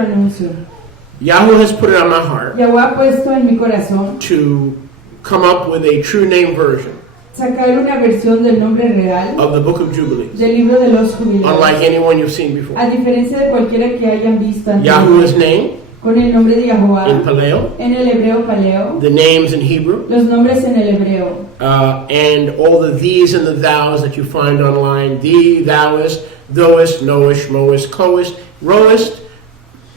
Anuncio. YHUH has put it on my heart Yahweh ha puesto en mi corazón to come up with a true name version sacar una versión del nombre real of the Book of Jubilees, del libro de los jubileos, unlike anyone you've seen before. a diferencia de cualquiera que hayan visto antes, YHUH's name con el nombre de in Yahová, Paleo, en el hebreo paleo, the names in Hebrew, los nombres en el hebreo, and all the these and the thous that you find online, thee, thouest, thouest, knowest, moest, coest, roest,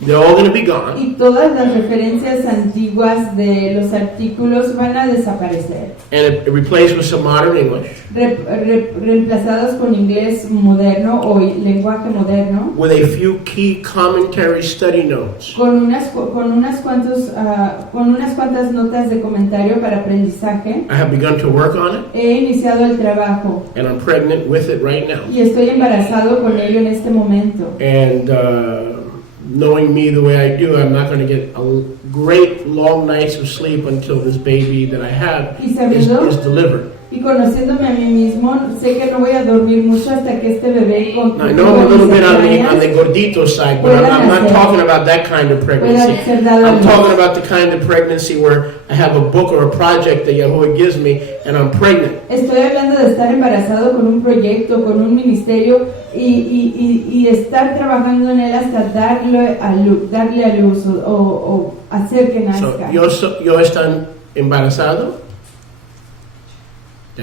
they're all going to be gone. y todas las referencias antiguas de los artículos van a desaparecer, And it replaced with some modern English, reemplazados con inglés moderno o lenguaje moderno, with a few key commentary study notes. con unas cuantas notas de comentario para aprendizaje. I have begun to work on it, He iniciado el trabajo and I'm pregnant with it right now. y estoy embarazado con ello en este momento. And knowing me the way I do, I'm not going to get a great long nights of sleep until this baby that I have Y sabiendo is delivered. y conociéndome a mí mismo, sé que no voy a dormir mucho hasta que este bebé con Now, I know I'm a little bit on the gordito side, but I'm not talking about that kind of pregnancy. I'm talking about the kind of pregnancy where I have a book or a project that Yahovah gives me and I'm pregnant. Estoy hablando de estar embarazado con un proyecto, con un ministerio y estar trabajando en él hasta darle a luz o hacer que nazca. Yo estoy embarazado.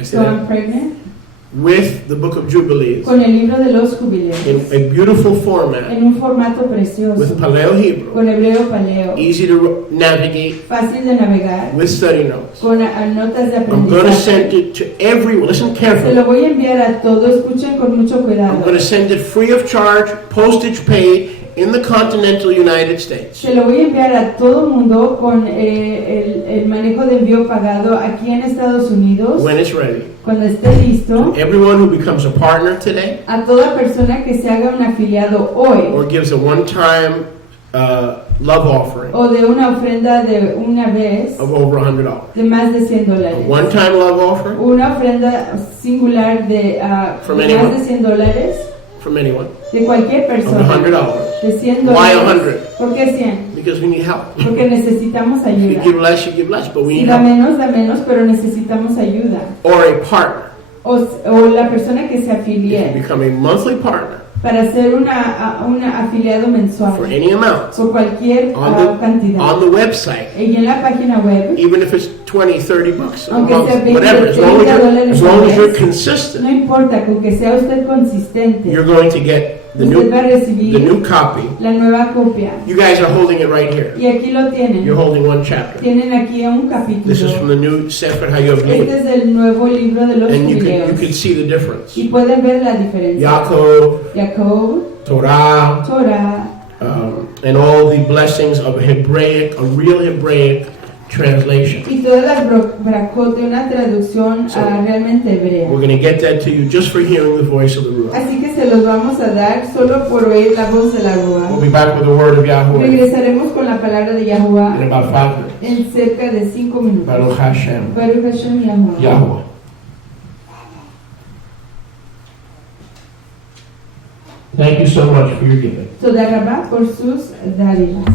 So I'm pregnant. With the Book of Jubilees. Con el libro de los jubileos. In a beautiful format. En un formato precioso. With Paleo Hebrew. Con hebreo paleo. Easy to navigate. Fácil de navegar. With study notes. Con notas de aprendizaje. I'm going to send it to everyone. Listen carefully. Se lo voy a enviar a todos. Escuchen con mucho cuidado. I'm going to send it free of charge, postage paid, in the continental United States. Se lo voy a enviar a todo mundo con el manejo de envío pagado aquí en Estados Unidos. When it's ready. Cuando esté listo. Everyone who becomes a partner today. A toda persona que se haga un afiliado hoy. Or gives a one-time love offering. O de una ofrenda de una vez. Of over $100. De más de $100. A one-time love offering. Una ofrenda singular de más de $100. From anyone. De cualquier persona. Of $100. De $100. Why 100? ¿Por qué 100? Because we need help. Porque necesitamos ayuda. You give less, but we need da help. menos, pero necesitamos ayuda. Or a partner. O la persona que se afilie. If you become a monthly partner. Para ser una afiliado mensual. For any amount. Por cualquier cantidad. On the website. Y en la página web. Even if it's $20, $30 aunque sea 20, whatever, as long as you're consistent. No importa, con que sea usted consistente. You're going to get the new copy. La nueva copia. You guys are holding it right here. Y aquí lo tienen. You're holding one chapter. Tienen aquí un capítulo. This is from the new Sefer HaYovim. Este es el nuevo libro de los jubileos. And you can see the difference. Y pueden ver la diferencia. Jacob, Torah, and all the blessings of a real Hebraic translation. Y todas las brachot de una traducción realmente hebrea. We're going to get that to you just for hearing the voice of the Ruach. Así que se los vamos a dar solo por oír la voz de la Ruach. We'll be back with the word of Yahuwah. Regresaremos con la palabra de Yahuwah in about 5 minutes. En cerca de 5 minutos. Baruch Hashem. Baruch Hashem Yahuwah. Thank you so much for your giving. Toda Rabá por sus dádivas.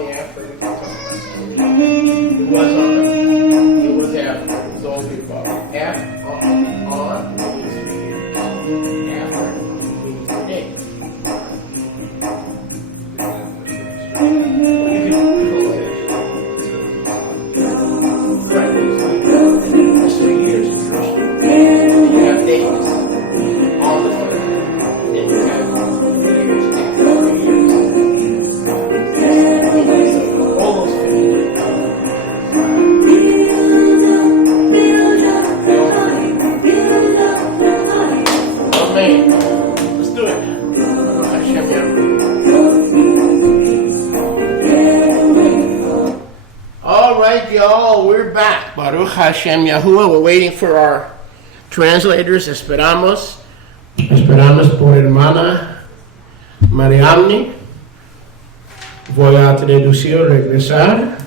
the after. We can talk about that. It was after. It was all before. After, on, means 3 years. After means 3 days. That's 3 years in Christian. You have days on the first. And then you have 3 years after 3 years. Almost 50 years. Amen. Let's do it. All right, y'all, we're back. Baruch Hashem Yahuwah. We're waiting for our translators. Esperamos por hermana Mariamni. Voy a regresar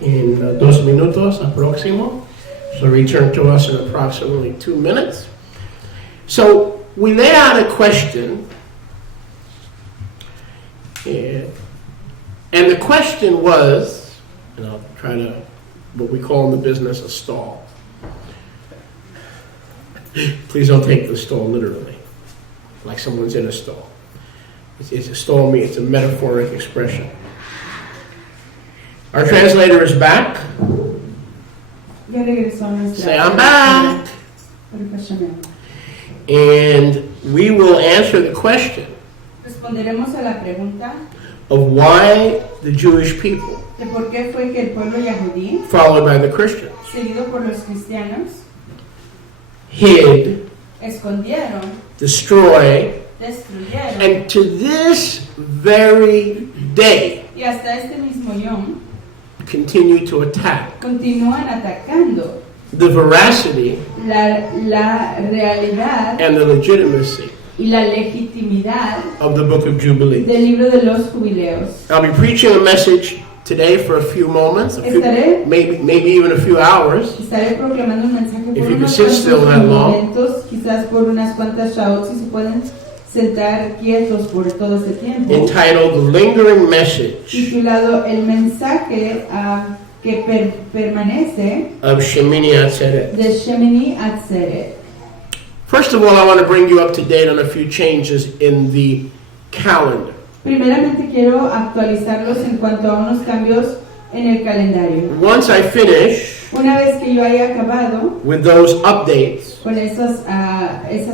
en 2 minutos aproximo. So return to us in approximately 2 minutes. So we lay out a question, and the question was, and I'll try to, what we call in the business a stall. Please don't take the stall literally, like someone's in a stall. It's a stall, it's a metaphoric expression. Our translator is back. Say, I'm back. And we will answer the question Responderemos a la pregunta of why the Jewish people, de por qué fue que el pueblo yahudí, followed by the Christians, seguido por los cristianos, hid, escondieron, destroyed, destruyeron, and to this very day y hasta este mismo yom continue to attack continúan atacando the veracity la realidad and the legitimacy y la legitimidad of the book of Jubilees. del libro de los jubileos. I'll be preaching a message today for a few moments, maybe even a few hours. Estaré proclamando un mensaje por If you can unos sit still that long. momentos, quizás por unas cuantas shaot, si se pueden sentar quietos por todo ese tiempo. Entitled The Lingering Message Titulado El mensaje que permanece of Shemini Atzeret. de Shemini Atzeret. First of all, I want to bring you up to date on a few changes in the calendar. Primeramente quiero actualizarlos en cuanto a unos cambios en el calendario. Once I finish Una vez que yo haya acabado with those updates, con esas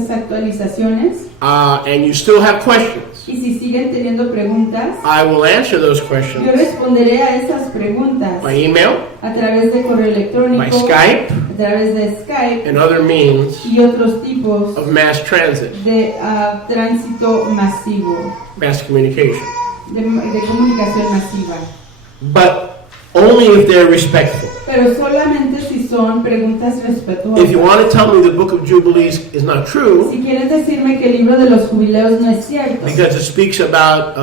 actualizaciones, and you still have questions, y si siguen teniendo preguntas, I will answer those yo questions responderé a esas preguntas by email, a través de correo electrónico, by Skype, a través de Skype and other means y otros tipos of mass transit, de tránsito masivo, mass communication. de comunicación masiva. But only if they're respectful. Pero solamente si son preguntas respetuosas. If you want to tell me the book of Jubilees is not true, Si quieres decirme que el libro de los jubileos no es cierto, because it speaks about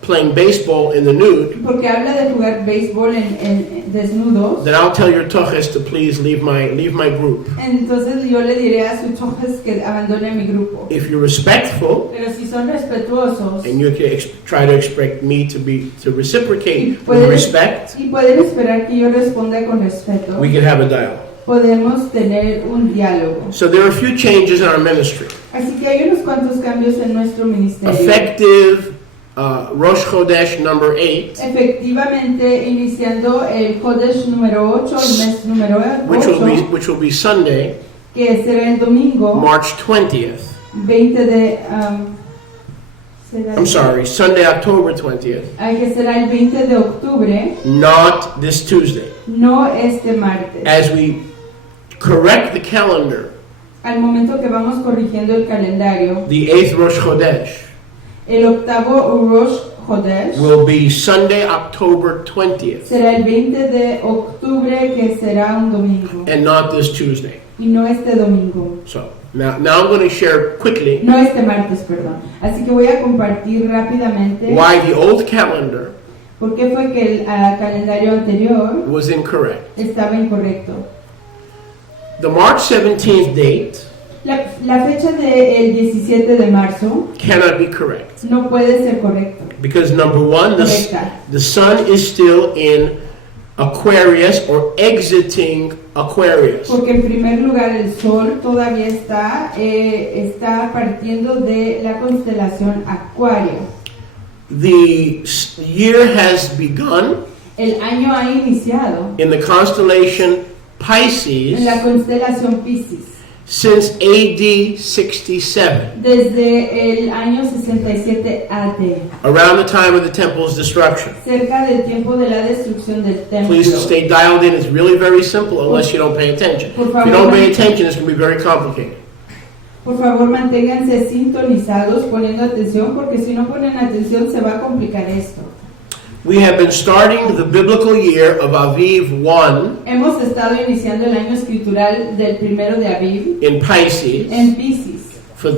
playing baseball in the nude, porque habla de jugar béisbol en desnudos, then I'll tell your toches to please leave my group. entonces yo le diré a sus chojes que abandone mi grupo. If you're respectful Pero si son respetuosos and you can try to expect me to reciprocate with pueden, respect, y pueden esperar que yo responda con respeto, we can have a dialogue. podemos tener un diálogo. So there are a few changes in our ministry. Así que hay unos cuantos cambios en nuestro ministerio. Effective Rosh Chodesh number 8, Efectivamente, iniciando el Kodesh número 8, el mes número 8, which will be Sunday, que será el domingo March 20th. 20 de... I'm sorry, Sunday, October 20th. Que será el 20 de octubre, Not this Tuesday. no este martes. As we correct the calendar, Al momento que vamos corrigiendo el calendario, the 8th Rosh Chodesh el octavo Rosh Chodesh will be Sunday, October 20th, será el 20 de octubre, que será un domingo, and not this Tuesday. y no este domingo. So now I'm going to share quickly No este martes, perdón. Así que voy a compartir rápidamente why the old calendar por qué fue que el calendario anterior was incorrect. estaba incorrecto. The March 17th date La fecha del 17 de marzo cannot be correct no puede ser correcto. Because number one, correcta. the sun is still in Aquarius or exiting Aquarius. Porque en primer lugar el sol todavía está partiendo de la constelación Acuario. The year has begun El año ha iniciado in the constellation en Pisces la constelación Piscis since AD 67, desde el año 67 AD, around the time of the temple's destruction. cerca del tiempo de la destrucción del templo. Please stay dialed in. It's really very simple unless you don't pay attention. If you don't pay attention, it's going to be very complicated. Por favor, manténganse sintonizados poniendo atención, porque si no ponen atención se va a complicar esto. We have been starting the biblical year of Aviv 1 Hemos estado iniciando el año escritural del 1 de Aviv in Pisces en Piscis for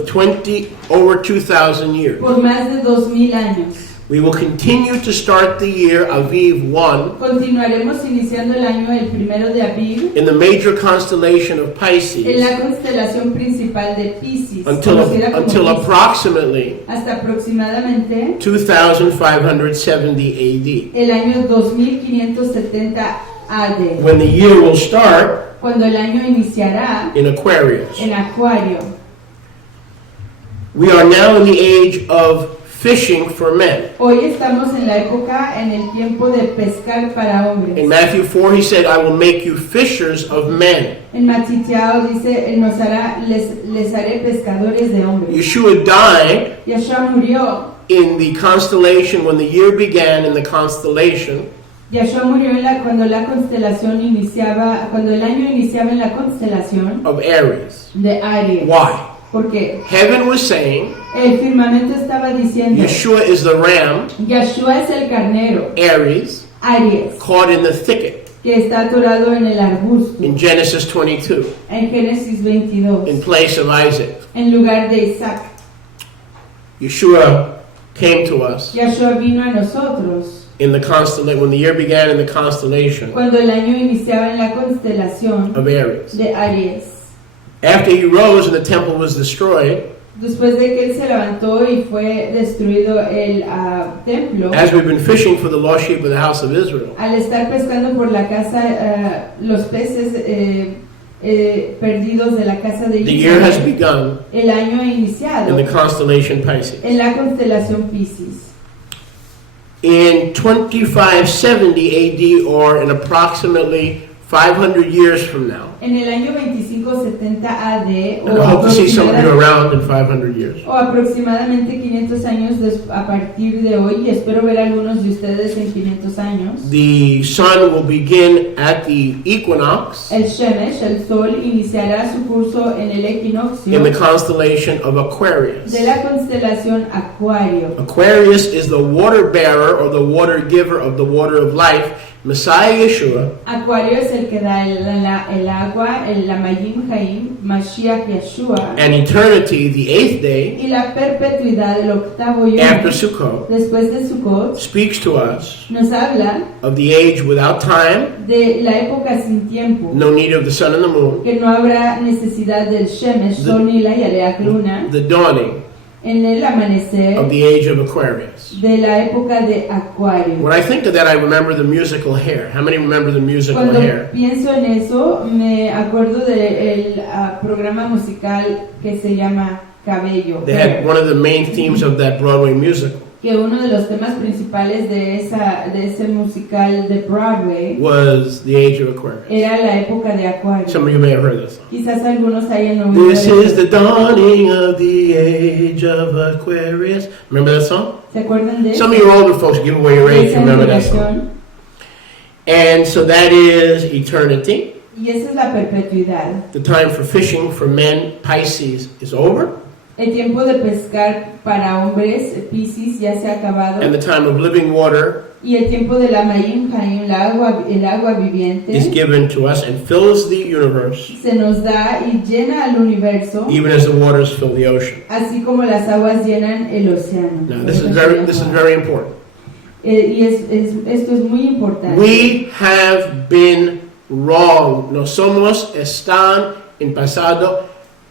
over 2,000 years. por más de 2000 años. We will continue to start the year Aviv 1 Continuaremos iniciando el año el 1 de Aviv in the major constellation of en Pisces la constelación principal de Piscis, until conocida como Piscis, approximately hasta aproximadamente 2570 AD, el año 2570 AD, when the year will start cuando el año iniciará in Aquarius. en Acuario. We are now in the age of fishing for men. Hoy estamos en la época, en el tiempo de pescar para hombres. In Matthew 4, he said, I will make you fishers of men. En Matitiao dice, les haré pescadores de hombres. Yeshua died Yeshua murió. in the constellation, when the year began in the constellation Yeshua murió cuando la constelación iniciaba, cuando el año iniciaba en la constelación of Aries. de Aries. Why? Porque Heaven was saying, el firmamento estaba diciendo, Yeshua is the ram, Yeshua es el carnero, Aries, Aries, caught in the thicket que está atorado en el arbusto, in Genesis 22, en Génesis 22, in place of Isaac. en lugar de Isaac. Yeshua came to us Yeshua vino a nosotros in the constellation, when the year began in the constellation cuando el año iniciaba en la constelación of Aries. de Aries. After he rose and the temple was destroyed, Después de que él se levantó y fue destruido el templo, as we've been fishing for the lost sheep of the house of Israel, al estar pescando por la casa, los peces perdidos de la casa de the year has Israel, begun el año ha in iniciado the constellation Pisces. en la constelación Piscis. In 2570 AD, or in approximately 500 years from now, En el año 2570 AD and I hope to see some of you around in 500 years, o aproximadamente 500 años a partir de hoy, y espero ver a algunos de ustedes en 500 años, the sun will begin at the equinox el Shemesh, el sol, iniciará su curso en el equinoccio in the constellation of Aquarius. de la constelación Acuario. Aquarius is the water bearer or the water giver of the water of life. Messiah Yeshua Acuario es el que da el agua, la Mayim Haim, Mashiach Yeshua, and eternity, the eighth day y la perpetuidad del octavo after yom, Sukkot, después de Sukkot, speaks to us nos habla of the age without time, de la época sin tiempo, no need of the sun and the moon, que no habrá necesidad del Shemesh, sol ni la luna, the dawning en el amanecer of the age of Aquarius. de la época de Acuario. When I think of that, I remember the musical Hair. How many remember the musical Cuando Hair? pienso en eso, me acuerdo del programa musical que se llama Cabello, They had one of the main themes of that Broadway musical que uno de los temas principales de ese musical de Broadway was the age of Aquarius. era la época de Acuario. Some of you may have heard this song. Quizás algunos hayan oído This eso. is the dawning of the age of Aquarius. Remember that song? ¿Se acuerdan de Some of you older folks, give away your age, esa remember that song. inspiración? And so that is eternity. Y esa es la perpetuidad. The time for fishing for men, Pisces, is over. El tiempo de pescar para hombres, Piscis, ya se ha acabado. And the time of living water Y el tiempo de la Mayim Haim, el agua viviente, is given to us and fills the universe, se nos da y llena al universo, even as the waters fill the ocean. así como las aguas llenan el océano. Now, this is very important. Esto es muy importante. We have been wrong. Están en pasado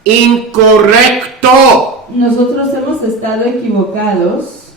incorrecto. Nosotros hemos estado equivocados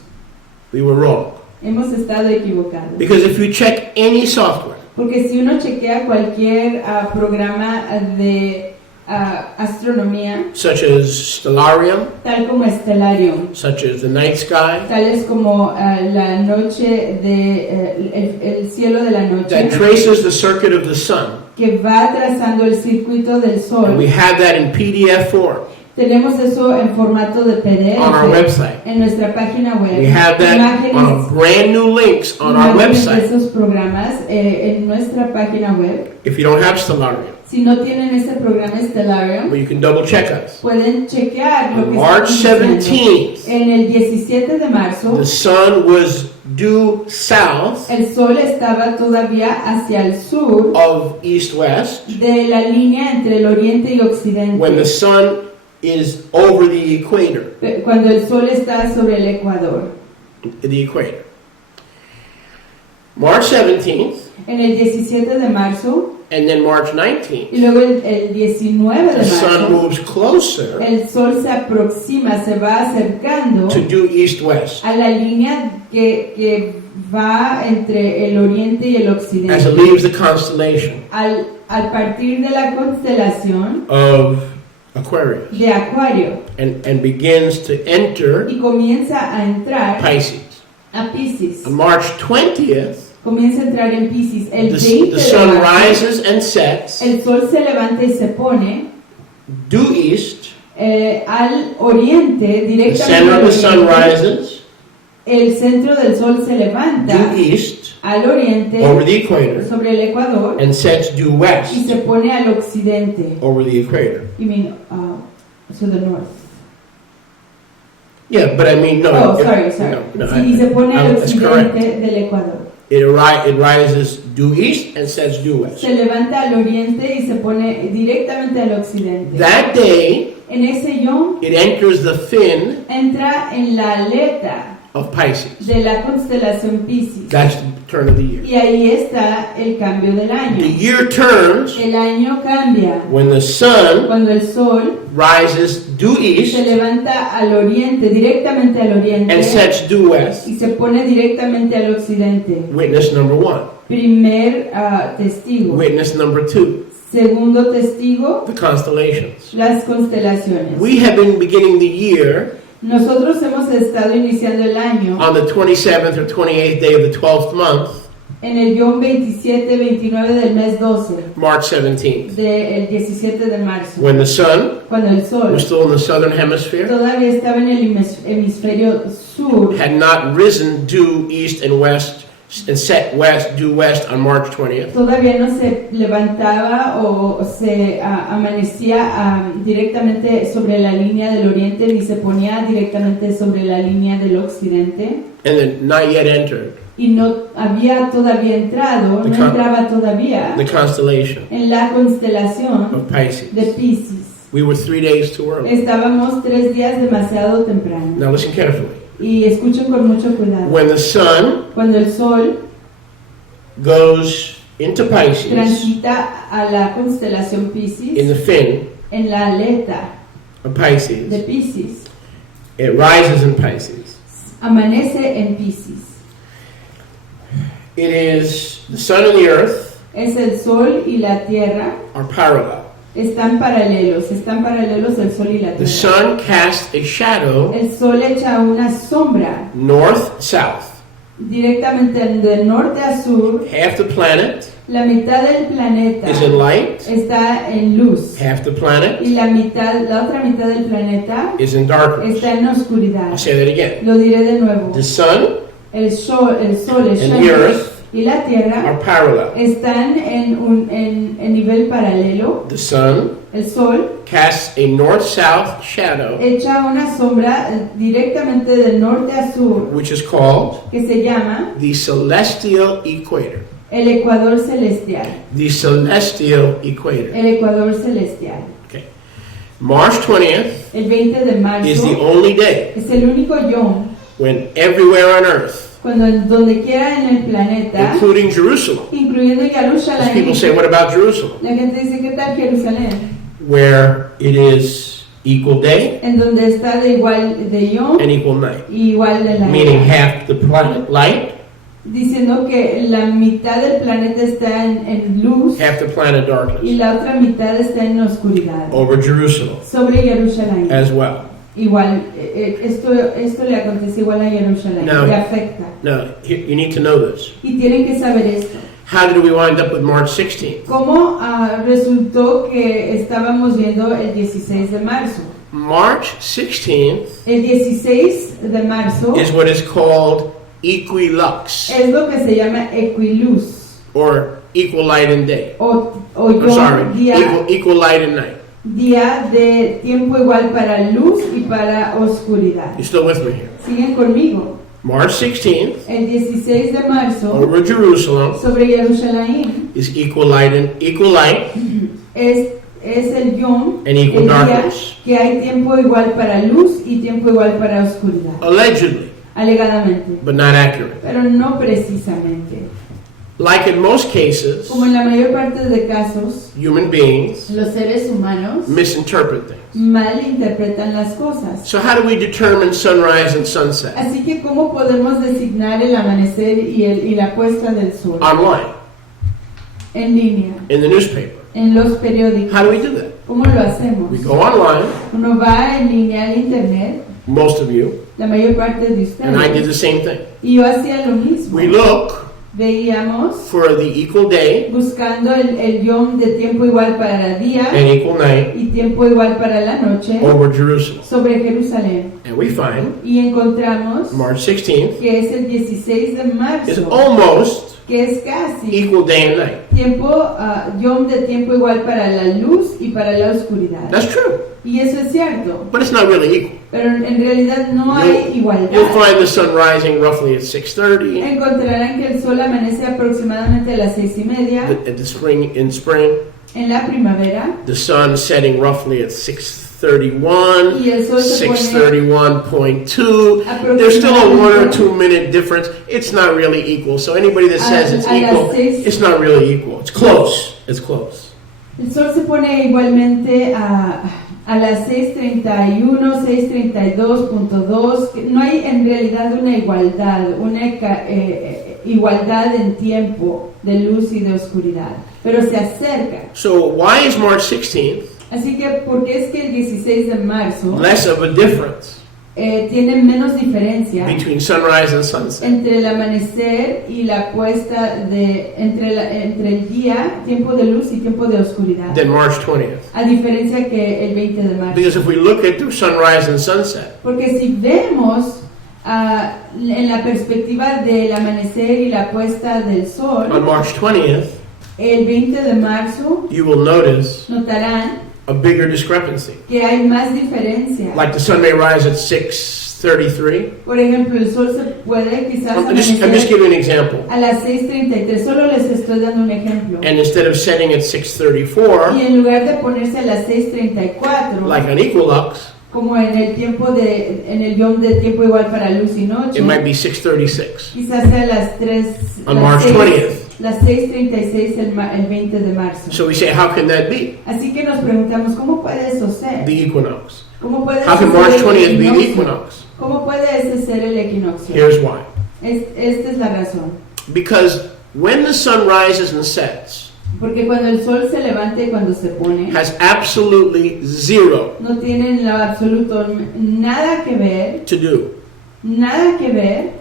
We were wrong. Hemos estado equivocados. Because if you check any software, Porque si uno chequea cualquier programa de astronomía, such as Stellarium, tal como Stellarium, such as the night sky, tales como la noche el cielo de la noche, that traces the circuit of the sun, que va trazando el circuito del sol. and we have that in PDF form Tenemos eso en formato de PDF on our website. en nuestra página web. We have that on brand new links on our imágenes de website. esos programas en nuestra página web. If you don't have Stellarium, Si no tienen ese programa Stellarium, well, you can double check us. pueden chequear lo On que March estamos diciendo. 17th, En el 17 de marzo, the sun was due south el sol estaba todavía hacia el sur of east-west de la línea entre el oriente y occidente. when the sun is over the equator. Cuando el sol está sobre el ecuador. The equator. March 17th, En el 17 de marzo and then March 19th, y luego el 19 de the sun marzo, moves closer el sol se aproxima, se va acercando to due east-west a la línea que va entre el oriente y el as it occidente. leaves the constellation Al partir de la constelación of Aquarius de Acuario and begins to enter y comienza a entrar Pisces. a Piscis. On March 20th, Comienza a entrar en Piscis. El 20 the de sun marzo, rises and sets el sol se levanta y se pone due east. al oriente, The directamente center al of the sun oriente. rises El centro del sol se levanta due east al oriente over the equator sobre el ecuador and sets due y west se pone al occidente. over the equator. You mean to the north? Yeah, but I mean, no. Oh, it- sorry. No, Sí, y se pone al that's correct. occidente del ecuador. It rises due east and sets due west. Se levanta al oriente y se pone directamente al occidente. That day, En ese yom it enters the fin entra en la aleta of Pisces. de la constelación Piscis. That's the turn of the year. Y ahí está el cambio del The año. year turns El año cambia when the sun cuando el sol rises due se east levanta al oriente, directamente al oriente, and sets due west. y se pone directamente al occidente. Witness number one. Primer testigo. Witness number two. Segundo testigo, The constellations. las constelaciones. We have been beginning the year Nosotros hemos estado iniciando el año on the 27th or 28th day of the 12th month, en el guión 27-29 del mes 12, March 17th, del 17 de marzo, when the sun cuando el sol was still in the southern hemisphere, todavía estaba en el hemisferio sur, had not risen due east and west and set due west on March 20th. todavía no se levantaba o se amanecía directamente sobre la línea del oriente ni se ponía directamente sobre la línea del occidente And then not yet entered y no había todavía entrado, The no entraba todavía the constellation en la constelación of Pisces. de Piscis. We were 3 days too early. Estábamos 3 días demasiado temprano. Now listen carefully. Y escuchen con mucho cuidado. When the sun Cuando el sol goes into Pisces transita a la constelación in Piscis, the fin en la aleta of de Pisces, Piscis, it rises in Pisces. amanece en Piscis. It is the sun and the earth Es el sol y la tierra are parallel. están paralelos el sol y la The tierra. sun casts a shadow El sol echa una sombra north-south. directamente de norte a sur. Half the planet La mitad del planeta is in light, está en luz half the planet y la otra mitad del planeta is in darkness. está en oscuridad. I'll say that again. Lo diré de nuevo. The sun El sol, el and the Shemesh, earth y la tierra are parallel. están en nivel paralelo. The sun El sol casts a north-south shadow, echa una sombra directamente de norte a sur which is called que se llama the celestial equator. el ecuador celestial. The celestial equator. El ecuador celestial. Okay. March 20th El 20 de marzo is the only day es el único yom when everywhere on earth, cuando donde quiera en el planeta, including Jerusalem, incluyendo because people Jerusalén, say, what about Jerusalem? la gente dice, ¿qué tal Jerusalén? Where it is equal day en donde está de igual de Yom and equal night, y igual de la meaning noche, half the planet light, diciendo que la mitad del planeta está en luz half the planet y darkness, la otra mitad está en oscuridad. over Jerusalem Sobre Jerusalén. as well. Igual, esto le acontece igual a Jerusalén, No. le afecta. Now, you need to know this. Y tienen que saber esto. How did we wind up with March 16th? ¿Cómo resultó que estábamos viendo el 16 de marzo? March 16th El 16 de marzo is what is called equilux, es lo que se llama equiluz or equal light and day. o I'm Yom, sorry, día, equal light and night. día de tiempo igual para luz y para oscuridad. You still with me here? Siguen conmigo. March 16th El 16 de marzo over Jerusalem sobre Jerusalén is equal light es el Yom, and equal el día darkness. que hay tiempo igual para luz y tiempo igual para oscuridad, Allegedly, alegadamente, but not accurate. pero no precisamente. Like in most cases, Como en la mayor parte de casos, human beings los seres humanos misinterpret things. malinterpretan las cosas. So how do we determine sunrise and sunset? Así que, ¿cómo podemos designar el amanecer y la puesta del sol? Online, En línea, in the newspaper. en los periódicos. How do we do that? ¿Cómo lo hacemos? We go online, Uno va en línea al internet, most of you, la mayor parte de and I did ustedes, the same thing. y yo hacía lo mismo. We look Veíamos for the equal day buscando el yom de tiempo igual para el día and equal night y tiempo igual para la noche over Jerusalem. sobre Jerusalén. And we find Y encontramos March 16th que es el 16 de is marzo, almost que es casi equal day and night. yom de tiempo igual para la luz y para la oscuridad. That's true, Y eso es cierto, but it's not really equal. pero en realidad no hay You'll igualdad. find the sun rising roughly at 6:30 Encontrarán que el sol amanece aproximadamente a las 6:30 in spring. en la primavera The sun setting roughly at 6:31, y el sol se pone 6:31.2. There's still a 1 or 2 minute difference. It's not really equal. So anybody that says it's a las equal, 6. it's not really equal. It's close. It's close. El sol se pone igualmente a las 6:31, 6:32.2. No hay en realidad una igualdad, igualdad en tiempo de luz y de oscuridad, pero se acerca. So why is March 16th Así que, ¿por qué es que el 16 de marzo less of a difference tiene menos diferencia between sunrise and sunset? entre el amanecer y la puesta entre el día, tiempo de luz y tiempo de oscuridad? Than March 20th. A diferencia que el 20 de marzo. Because if we look at the sunrise and sunset, Porque si vemos en la perspectiva del amanecer y la puesta del on sol, March 20th, el 20 de marzo you will notice notarán a bigger discrepancy. que hay más diferencia. Like the sun may rise at 6:33. Por ejemplo, el sol se puede quizás I'm just amanecer giving an example. a las 6:33. Solo les estoy dando un ejemplo. And instead of setting at Y 6:34, en lugar de ponerse a las 6:34, like an equilux, como en el yom de tiempo igual para luz y noche, it might be 6:36 quizás sea las 3, on las March 6, 20th. las 6:36 el 20 de marzo. So we say, how can that be? Así que nos preguntamos, ¿cómo puede eso ser? The equinox. ¿Cómo puede How can ser March el 20th be the equinoccio? equinox? ¿Cómo puede ese ser el equinoccio? Here's why. Esta es la razón. Because when the sun rises and sets, Porque cuando el sol se levanta y cuando se pone, has absolutely zero no tienen en lo absoluto nada que ver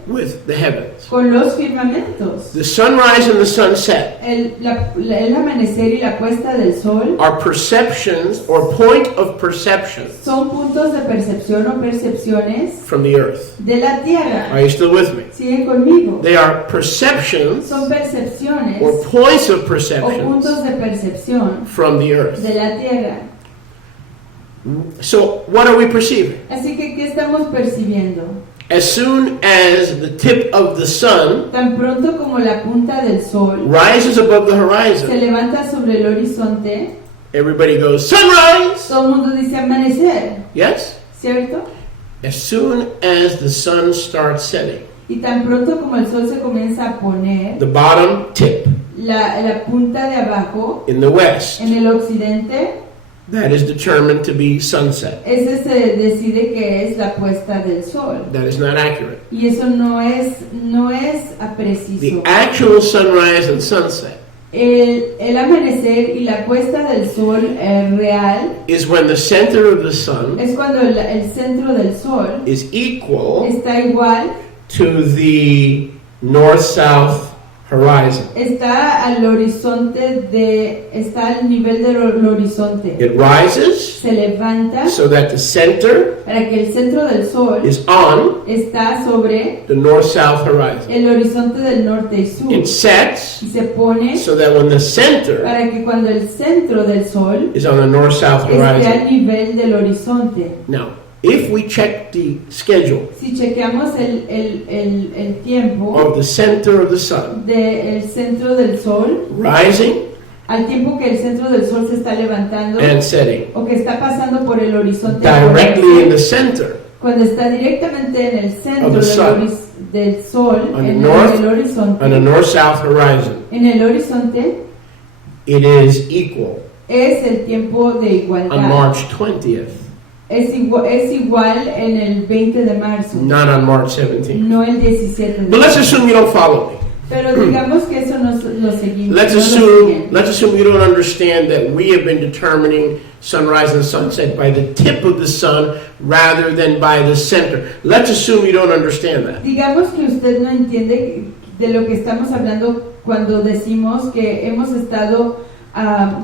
with the heavens. con los firmamentos. The sunrise and the sunset El amanecer y la puesta del sol are perceptions or point of perception son puntos de percepción o percepciones from the earth. de la tierra. Are you still with me? Siguen conmigo. They are perceptions Son percepciones or points of o perception puntos de percepción from the earth. de la tierra. So what are we perceiving? Así que, ¿qué estamos percibiendo? As soon as the tip of the sun Tan pronto como la punta del sol rises above the se horizon, levanta sobre el horizonte, everybody goes, sunrise! todo el mundo dice amanecer, Yes? ¿cierto? As soon as the sun starts setting, Y tan pronto como el sol se comienza a poner, the bottom tip la punta de abajo in the west en el occidente That is determined to be sunset. Ese se decide que es la puesta del sol. That is not accurate. Y eso no es The preciso. actual sunrise and sunset El amanecer y la puesta del sol real is when the center of the sun es cuando el centro del sol is equal está igual, to the north-south horizon. está al nivel del horizonte. It rises Se levanta so that the center para que el centro del sol is on está sobre the north-south horizon. el horizonte del norte y sur. It sets Y se pone so that when the center para que cuando el centro del sol is on the north-south esté horizon. al nivel del horizonte. Now, if we check the schedule Si chequeamos el tiempo of the center of the sun del centro del sol, rising al tiempo que el centro del sol se está levantando and setting o que está pasando por el horizonte directly in the oeste, center cuando está directamente en el centro of the sun, del sol, on the en north, el horizonte, on the north-south horizon, en el horizonte it is equal es el tiempo de igualdad. on March 20th, Es igual en el 20 de marzo, not on March 17th. no el 17 de But let's marzo. assume you don't follow me. Pero digamos que eso no lo seguimos. Let's no lo assume siguen. you don't understand that we have been determining sunrise and sunset by the tip of the sun rather than by the center. Let's assume you don't understand that. Digamos que usted no entiende de lo que estamos hablando cuando decimos que hemos estado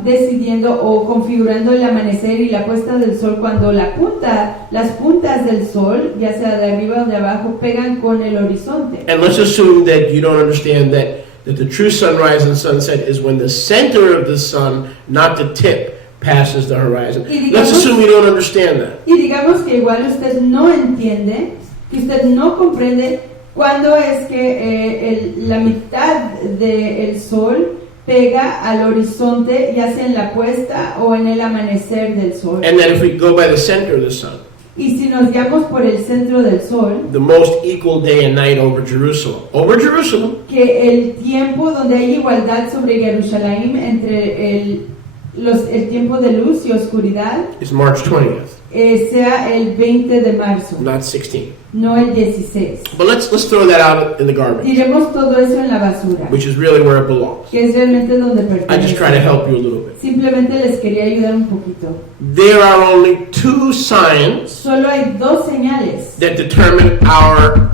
decidiendo o configurando el amanecer y la puesta del sol cuando las puntas del sol, ya sea de arriba o de abajo, pegan con el horizonte. And let's assume that you don't understand that the true sunrise and sunset is when the center of the sun, not the tip, passes the horizon. Let's assume you don't understand that. Y digamos que igual usted no entiende, que usted no comprende cuándo es que la mitad del sol pega al horizonte, ya sea en la puesta o en el amanecer del sol. And that if we go by the center of the sun, Y si nos guiamos por el centro del sol, the most equal day and night over Jerusalem. Over Jerusalem que el tiempo donde hay igualdad sobre Jerusalén entre el tiempo de luz y oscuridad is March 20th, sea el 20 de marzo, not 16. no el 16. But let's throw that out in the garbage, Diremos todo eso en la basura, which is really where it belongs. que es realmente donde I just try to pertenece. help you a little bit. Simplemente les quería ayudar un poquito. There are only two signs Solo hay dos señales that determine our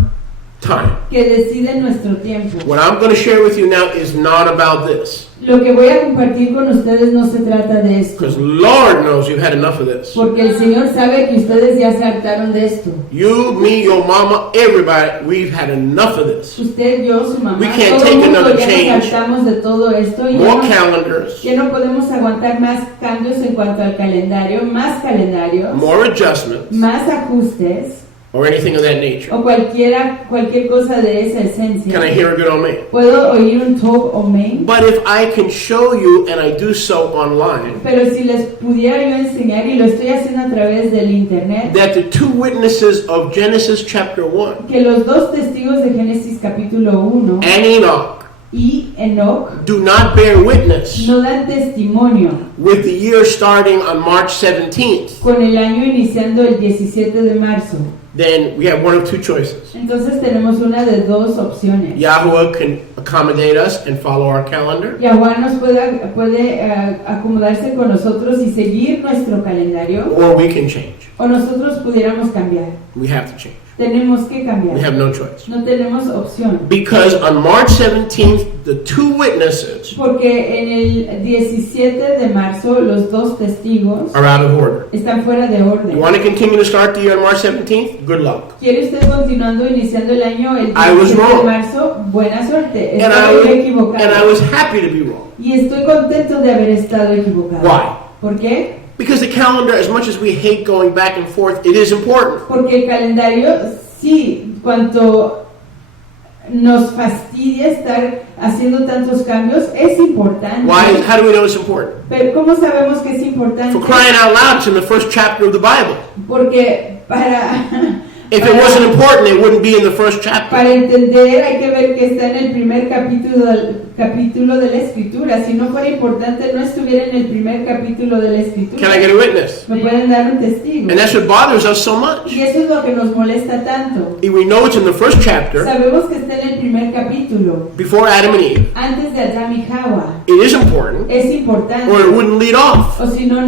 time. que deciden nuestro tiempo. What I'm going to share with you now is not about this, Lo que voy a compartir con ustedes no se trata de esto, because Lord knows you've had enough of this. porque el Señor sabe que ustedes ya se hartaron de esto. You, me, your mama, everybody, we've had enough of this. Usted, yo, su mamá, We can't todo take el mundo another ya change. nos hartamos de todo esto y More calendars, ya no podemos aguantar más cambios en cuanto al calendario, más calendarios, more adjustments, más ajustes or anything of that nature. o cualquier cosa de esa esencia. Can I hear a good amen? Puedo oír un talk o men, But if I can show you, and I do so online, pero si les pudiera yo enseñar, y lo estoy haciendo a través del internet, that the two witnesses of Genesis chapter 1 que los dos testigos de Génesis capítulo 1 and Enoch y Enoch do not bear witness no dan testimonio with the year starting on March 17th, con el año iniciando el 17 de marzo. then we have one of two choices. Entonces tenemos una de dos opciones. YHUH can accommodate us and follow our calendar, Yahuwah nos puede acomodarse con nosotros y seguir nuestro calendario, or we can change. o nosotros pudiéramos cambiar. We have to change. Tenemos que We cambiar. have no choice. No tenemos opción. Because on March 17th, the two witnesses Porque en el 17 de marzo los dos testigos are out of order. están fuera de You orden. want to continue to start the year on March 17th? Good luck. ¿Quiere usted continuando iniciando el año el I was 17 de wrong. marzo? Buena suerte. And Estaba yo I equivocado. was happy to be wrong. Y estoy contento de haber estado equivocado. Why? ¿Por qué? Because the calendar, as much as we hate going back and forth, it is important. Porque el calendario, sí, cuanto nos fastidia estar haciendo tantos cambios, es importante. Why? How do we know it's important? Pero ¿cómo sabemos que es importante? For crying out loud, it's in the first chapter of the Bible. Porque If it wasn't important, it wouldn't be in the first chapter. para entender hay que ver que está en el primer capítulo de la Escritura. Si no fuera importante, no estuviera en el primer capítulo de la Escritura. Can I get a witness? Me pueden dar un testigo. And that's what bothers us so much. Y eso es lo que nos molesta tanto. We know it's in the first chapter, Sabemos que está en el primer capítulo, before Adam and Eve. antes de Adán y Java. It is important, Es importante. or it wouldn't lead off. O si no,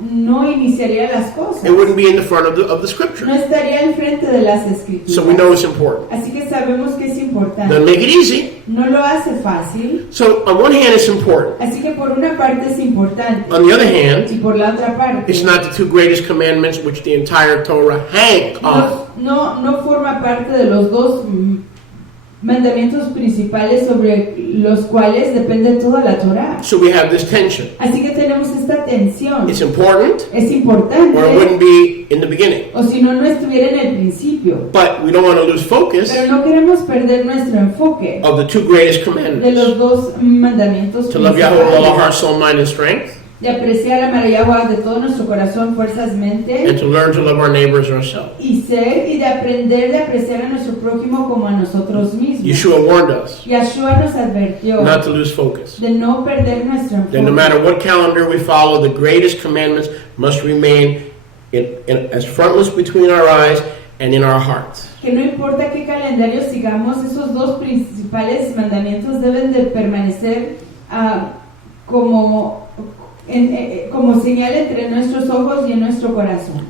no iniciaría las cosas. It wouldn't be in the front of the No scripture. estaría al frente de las Escrituras. So we know it's important. Así que sabemos que es importante. Doesn't make it easy. No lo hace fácil. So on one hand, it's important. Así que por una parte es importante. On the other hand, Y por la otra parte, it's not the two greatest commandments which the entire Torah hang on. no forma parte de los dos mandamientos principales sobre los cuales depende toda la Torah. So we have this tension. Así que tenemos esta tensión. It's important, Es importante. or it wouldn't be in the beginning. O si no, no estuviera en el principio. But we don't want to lose focus Pero no queremos perder nuestro enfoque of the two greatest de commandments. los dos mandamientos To love Yahweh with all our heart, principales. soul, mind, and strength, De apreciar a Yahweh de todo nuestro corazón, fuerzas, mente. and to learn to love our neighbors and ourselves. Y de aprender de apreciar a nuestro prójimo como a nosotros mismos. Yeshua warned us Yahshua nos advirtió not to lose focus. de no perder nuestro That no enfoque. matter what calendar we follow, the greatest commandments must remain as frontless between our eyes and in our hearts. Que no importa qué calendario sigamos, esos dos principales mandamientos deben de permanecer como señal entre nuestros ojos y en nuestro corazón.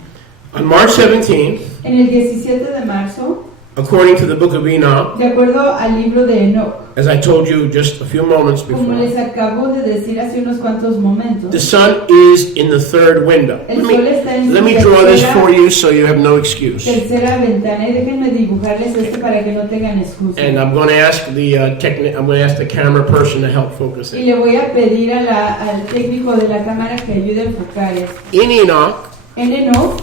On March 17th, En el 17 de marzo, according to the book of Enoch, de acuerdo al libro de Enoch, as I told you just a few moments como before, les acabo de decir hace unos cuantos momentos, the sun is in the third window. el sol está en Let su me draw this for you so you have no excuse. tercera ventana, y déjenme dibujarles esto para que no tengan excusa. And I'm going to ask the camera person to help focus Y it. le voy a pedir al técnico de la cámara que ayude a enfocar esto. In Enoch, En Enoch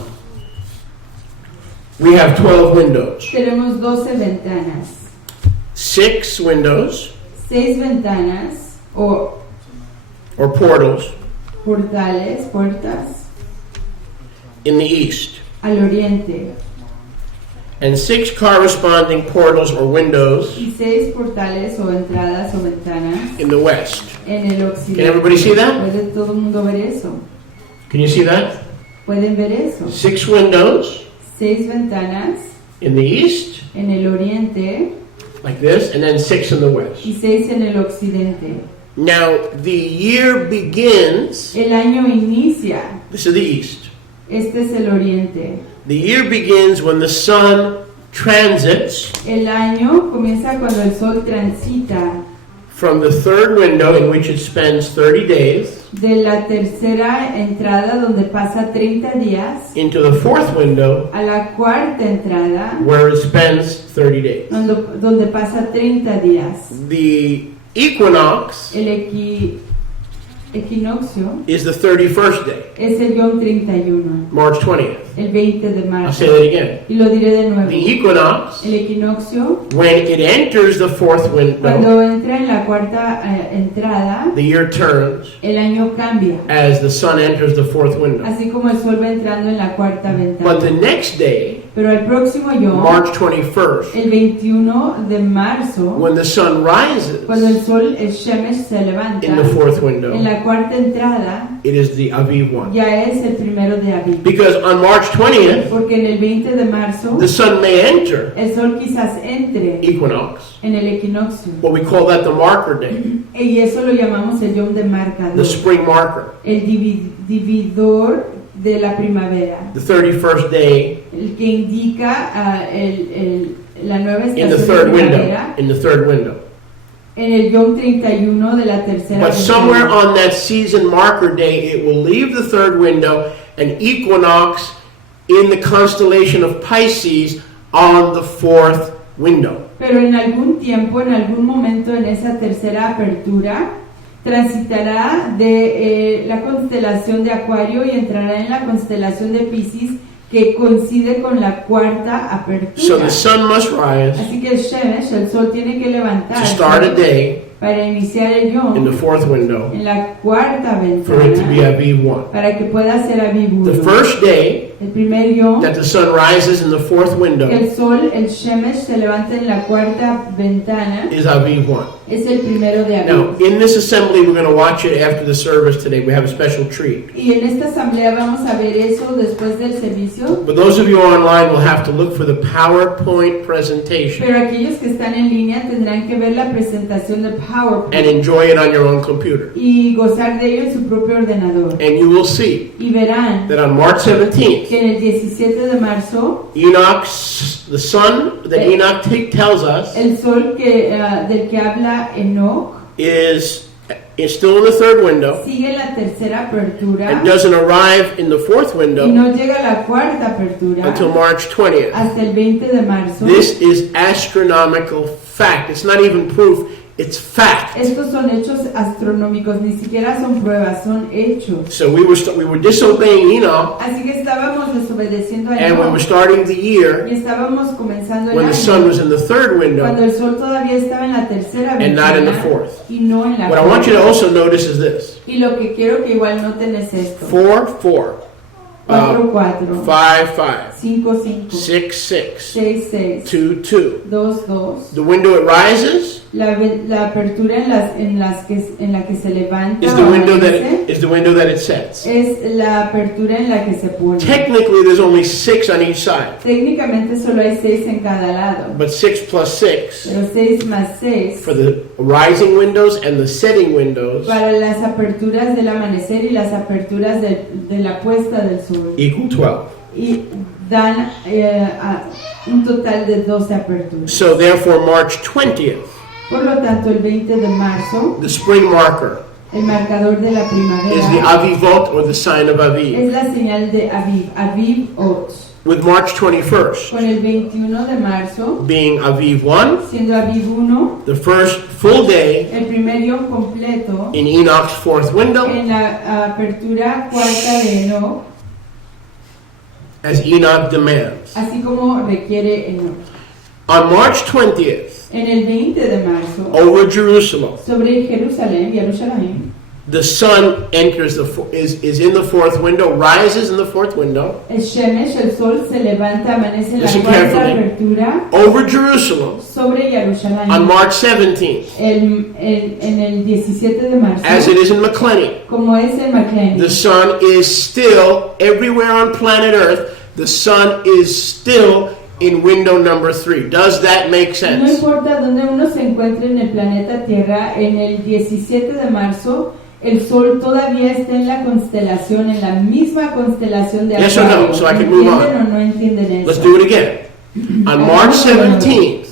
we have 12 windows. tenemos 12 ventanas, 6 windows 6 ventanas o or portals portales, puertas in the east, al oriente, and 6 corresponding portals or windows y 6 portales o entradas o ventanas in the west. en el occidente. Can everybody see that? ¿Puede todo el mundo ver eso? Can you see that? ¿Pueden ver eso? 6 windows 6 ventanas in the east, en el oriente like this, and then 6 in the west. y 6 en el occidente. Now, the year begins, El año inicia, this is the east. este es el oriente. The year begins when the sun transits El año comienza cuando el sol transita from the third window in which it spends 30 days de la tercera entrada donde pasa 30 días into the fourth window a la cuarta entrada where it spends 30 days. donde pasa 30 días. The equinox El equinoccio is the 31st day, es el Yom 31, March 20th. el 20 de I'll marzo. say that again. Y lo diré de nuevo. The equinox, El equinoccio, when it enters the fourth window, cuando entra en la cuarta entrada, the year turns el año cambia, as the sun enters the fourth window. así como el sol va entrando en la cuarta But the ventana. next day, Pero el próximo Yom, March 21st, el 21 de marzo, when the sun rises cuando el sol, el Shemesh, se levanta in the fourth en window, la cuarta entrada, it is the Aviv one. ya es el primero de Aviv. Because on March 20th, Porque en el 20 de marzo, the sun may enter el sol quizás entre equinox. en el equinoccio. What we call that the marker day, Y eso lo llamamos el Yom de marcador, the spring marker, el dividor de la primavera, the 31st day el que indica la nueva in the estación third de window. primavera In the third window. en el Yom 31 de la tercera But ventana. somewhere on that season marker day, it will leave the third window and equinox in the constellation of Pisces on the fourth window. Pero en algún tiempo, en algún momento en esa tercera apertura, transitará de la constelación de Acuario y entrará en la constelación de Piscis, que coincide con la cuarta apertura. So the sun must rise Así que el Shemesh, el sol, tiene que to levantarse start a day para iniciar el in Yom the fourth window en la cuarta for it to be ventana Aviv 1. para que pueda ser Aviv The 1. first day El primer yom, that the sun rises in the fourth que window, el sol, el Shemesh, se levanta en la cuarta ventana, is Aviv 1. es el primero de Now, Aviv. in this assembly, we're going to watch it after the service today. We have a special treat. Y en esta asamblea vamos a ver eso después del servicio. But those of you online will have to look for the PowerPoint presentation Pero aquellos que están en línea tendrán que ver la presentación del and PowerPoint enjoy it on your own computer. y gozar de ello en su propio ordenador. And you will see Y verán that on March 17th, que en el 17 de marzo, the sun that Enoch tells us el sol del que habla Enoch is still in the third window sigue en la tercera apertura and doesn't arrive in the fourth y window no llega a la cuarta apertura until March 20th. hasta el 20 de marzo. This is astronomical fact. It's not even proof, it's fact. Estos son hechos astronómicos, ni siquiera son pruebas, son hechos. So we were disobeying Enoch, Así que estábamos desobedeciendo a and we Enoch were starting the year y estábamos comenzando el when the sun año was in the third cuando window el sol todavía estaba en la tercera and not in the ventana fourth. y no en la What I want you to cuarta. also notice is this: Y lo que quiero que igual noten es esto: 4, 4, 4, 4, 5, 5, 5, 5, 6, 6, 6, 6, 2, 2. 2, 2. The window it rises La apertura en la que se levanta is o the window amanece that it sets. es la apertura en la que se pone. Technically, there's only 6 on each side, Técnicamente solo hay 6 en cada lado, but 6 plus 6 pero 6 más 6 for the rising windows and the setting windows para las aperturas del amanecer y las aperturas de la puesta del sol. equal 12. Y dan un total de 12 aperturas. So therefore, March 20th, Por lo tanto, el 20 de marzo, the spring marker, el marcador de la is the primavera, Avivot, or the sign of Aviv. es la señal de Aviv, Aviv Ot. With March 21st Con el 21 de marzo, being Aviv 1, siendo Aviv 1, the first full day el primer yom completo in Enoch's fourth window, en la apertura cuarta de Enoch, as Enoch demands. así como requiere Enoch. On March 20th, En el 20 de marzo, over Jerusalem, sobre Jerusalén, the sun enters is in the fourth window, rises in the fourth window. el Shemesh, el sol, se levanta, amanece en la Listen cuarta carefully. apertura Over Jerusalem sobre Jerusalén. on March 17th, En el 17 de marzo, as it is in McLenny. como es en McLean, The sun is still, everywhere on planet Earth, the sun is still in window number 3. Does that make no sense? importa dónde uno se encuentre en el planeta Tierra, en el 17 de marzo, el sol todavía está en la constelación, en la misma constelación de Yes or no? Acuario. So I can move on. ¿Entienden o no entienden eso? Let's do it again. On March 17th,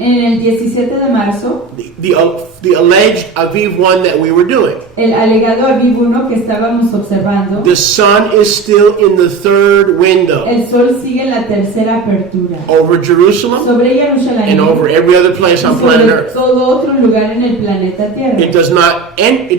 En el 17 de marzo, the alleged Aviv 1 that we were doing, el alegado Aviv 1 que estábamos observando, the sun is still in the third window el sol sigue en la tercera apertura over Jerusalem sobre Jerusalén and over every other place y on planet sobre Earth. todo otro lugar en el planeta Tierra. It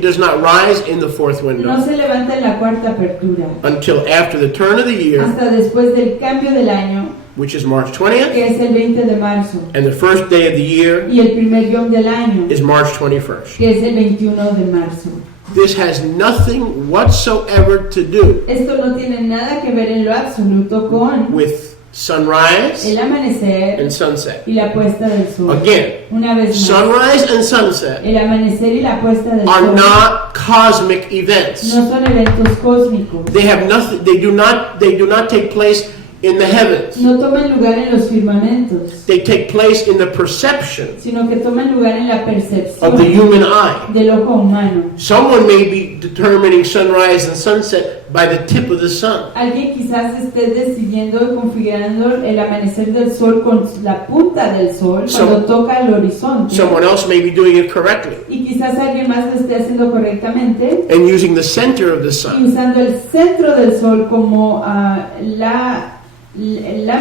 does not rise in the fourth No window se levanta en la cuarta apertura until after the turn of the year, hasta después del cambio del año, which is March 20th, que es el 20 de marzo, and the first day of the year y el primer yom del año, is March 21st. que es el 21 de marzo. This has nothing whatsoever to do Esto no tiene nada que ver en lo absoluto con with sunrise el amanecer and sunset. y la puesta del sol. Again, Una vez más, sunrise and sunset el amanecer y la puesta del are sol not cosmic events. no son eventos cósmicos. They have nothing. They do not take place in the heavens. No toman lugar en los firmamentos, They take place in the perception sino que toman lugar en la of the percepción human eye. del ojo humano. Someone may be determining sunrise and sunset by the tip of the sun. Alguien quizás esté decidiendo y configurando el amanecer del sol con la punta del sol cuando toca el horizonte. Someone else may be doing it correctly Y quizás alguien más lo esté haciendo correctamente and using the center of the y sun. usando el centro del sol como la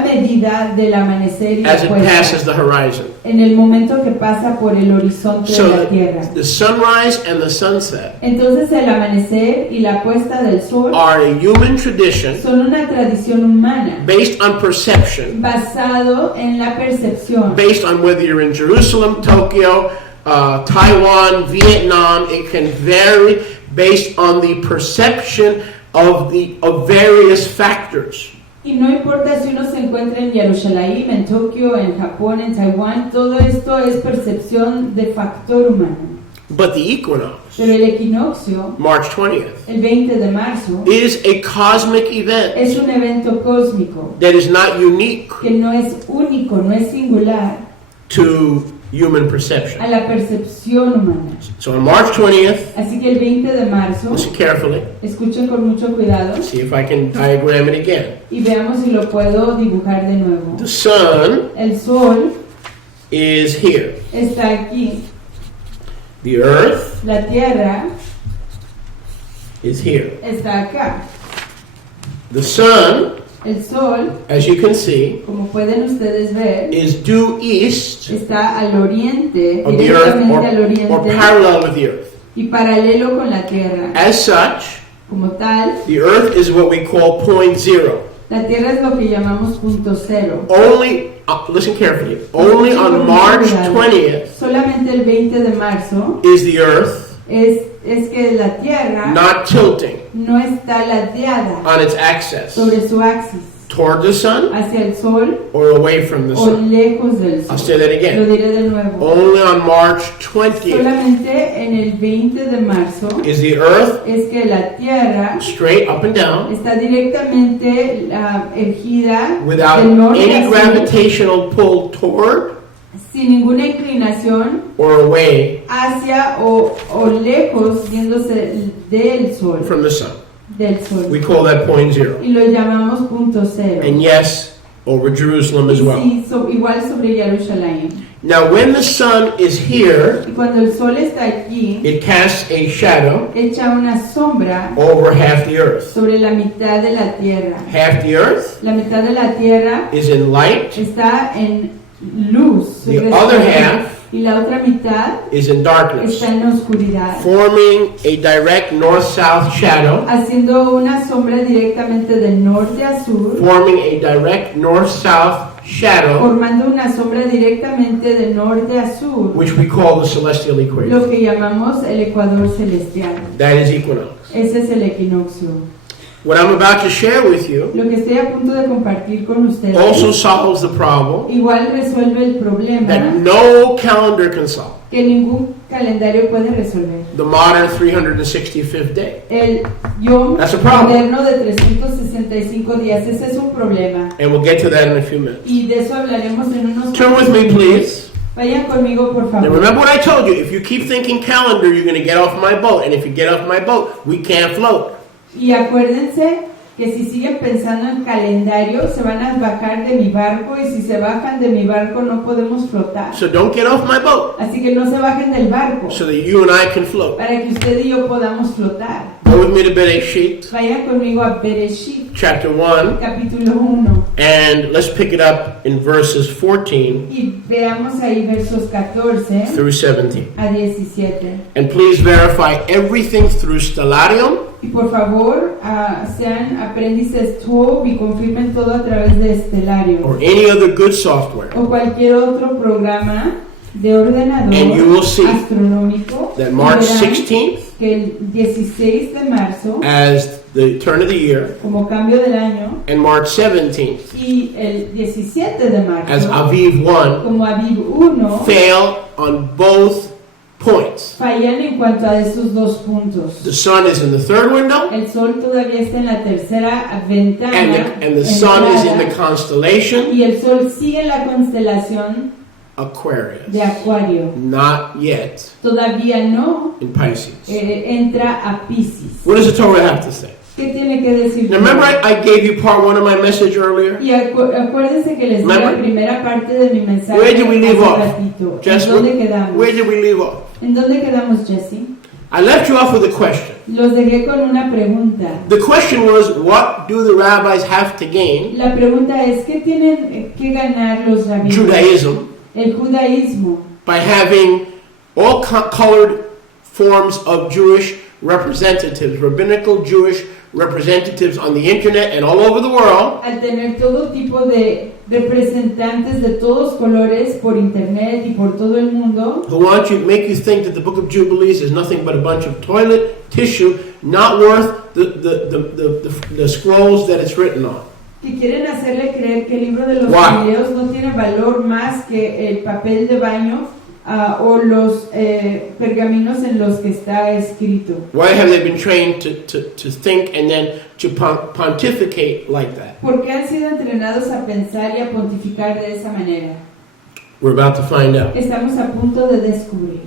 medida del amanecer y la As it passes puesta the horizon. en el momento que pasa por el horizonte de So la tierra. the sunrise and the sunset Entonces el amanecer y la puesta del sol are a human tradition son una tradición humana based on perception, basado en la percepción, based on whether you're in Jerusalem, Tokyo, Taiwan, Vietnam. It can vary based on the perception of various factors. Y no importa si uno se encuentra en Jerusalén, en Tokio, en Japón, en Taiwán, todo esto es percepción de factor humano. But the equinox, Pero el equinoccio, March 20th, el 20 de marzo, is a cosmic event es un evento cósmico that is not unique que no es único, no es singular to human a perception. la percepción humana. So on March 20th, Así que el 20 de marzo, listen carefully, escuchen con mucho cuidado see if I can diagram it again. y veamos si lo puedo dibujar de nuevo. The sun El sol is here. está aquí, The earth la tierra is here. está acá. The sun, El sol, as you can see, como pueden ustedes ver, is due east está al oriente, of the earth directamente al or oriente parallel with the earth. y paralelo con la tierra. As such, Como tal, the earth is what we call point zero. la tierra es lo que llamamos punto cero. Only, listen carefully, only on March 20th Solamente el 20 de marzo is the earth es que la tierra not tilting no está ladeada on its axis sobre su axis, toward the sun hacia el sol or away from the o sun. lejos del I'll sol. say that Lo again. diré de nuevo. Only on March 20th Solamente en el 20 de marzo is the earth es que la tierra straight up and down está directamente erigida without del norte any a sur, gravitational pull toward sin ninguna inclinación or away hacia o lejos yéndose del sol, from the sun. del sol. We call that point zero. Y lo llamamos punto cero. And yes, over Jerusalem as well. Sí, igual sobre Jerusalén. Now, when the sun is here, Y cuando el sol está aquí, it casts a shadow echa una sombra over half the earth. sobre la mitad de la tierra. Half the earth La mitad de la tierra is in light, está en luz. the other half Y la otra mitad is in darkness, está en oscuridad, forming a direct north-south shadow, haciendo una sombra directamente de norte a sur, forming a direct north-south shadow, formando una sombra directamente de norte a sur, which we call the celestial equator. lo que llamamos el ecuador celestial. That is equinox. Ese es el equinoccio. What I'm about to share with you Lo que estoy a punto de compartir con ustedes also solves the problem igual resuelve el problema that no calendar can solve. que ningún calendario puede resolver. The modern 365th day. El Yom That's a problem. moderno de 365 días, ese es un problema. And we'll get to that in a few minutes. Y de eso hablaremos en unos Turn with me, please. Vayan conmigo, por Now favor. remember what I told you. If you keep thinking calendar, you're going to get off my boat. And if you get off my boat, we can't float. Y acuérdense que si siguen pensando en calendario, se van a bajar de mi barco, y si se bajan de mi barco no podemos flotar. So don't get off my boat Así que no se bajen del barco, so that you and I can float. para que usted y yo podamos flotar. Go with me to Bereshit, Vayan conmigo a Bereshit, chapter 1, capítulo 1, and let's pick it up in verses 14 y veamos ahí versos 14 through 17. a 17. And please verify everything through Stellarium Y por favor, sean aprendices TOEFL y confirmen todo a través de Stellarium or any other good software. o cualquier otro programa de ordenador And you will see astronómico. that March Y verán 16th, que el 16 de marzo, as the turn of the year, como cambio del año, and March 17th, y el 17 de as marzo, Aviv 1, como Aviv 1, fail on both points. fallan en cuanto a esos dos puntos. The sun is in the third window, El sol todavía está en la tercera ventana, and the sun is in the entrada, constellation y el sol sigue en la constelación Aquarius. de Acuario. Not yet Todavía no in Pisces. entra a Piscis. What does the Torah have to say? ¿Qué tiene que decir? Now, remember I gave you part 1 of my message earlier? Y acuérdense que les di la Remember? primera parte de mi mensaje. Where did we leave hace off? ratito. Jess, ¿En dónde quedamos? where did we leave off? ¿En dónde quedamos, Jesse? I left you off with a question. Los dejé con una pregunta. The question was, what do the rabbis have to gain? La pregunta es, ¿qué tienen que ganar los rabinos? Judaism, El judaísmo, by having all colored forms of Jewish representatives, rabbinical Jewish representatives on the internet and all over the world, al tener todo tipo de representantes de todos colores por internet y por todo el mundo, who want you make you think that the Book of Jubilees is nothing but a bunch of toilet tissue, not worth the scrolls that it's written on. que quieren hacerle creer que el libro de los Wow. jubileos no tiene valor más que el papel de baño o los pergaminos en los que está escrito. Why have they been trained to think and then to pontificate like that? ¿Por qué han sido entrenados a pensar y a pontificar de esa manera? We're about to find out. Estamos a punto de descubrir.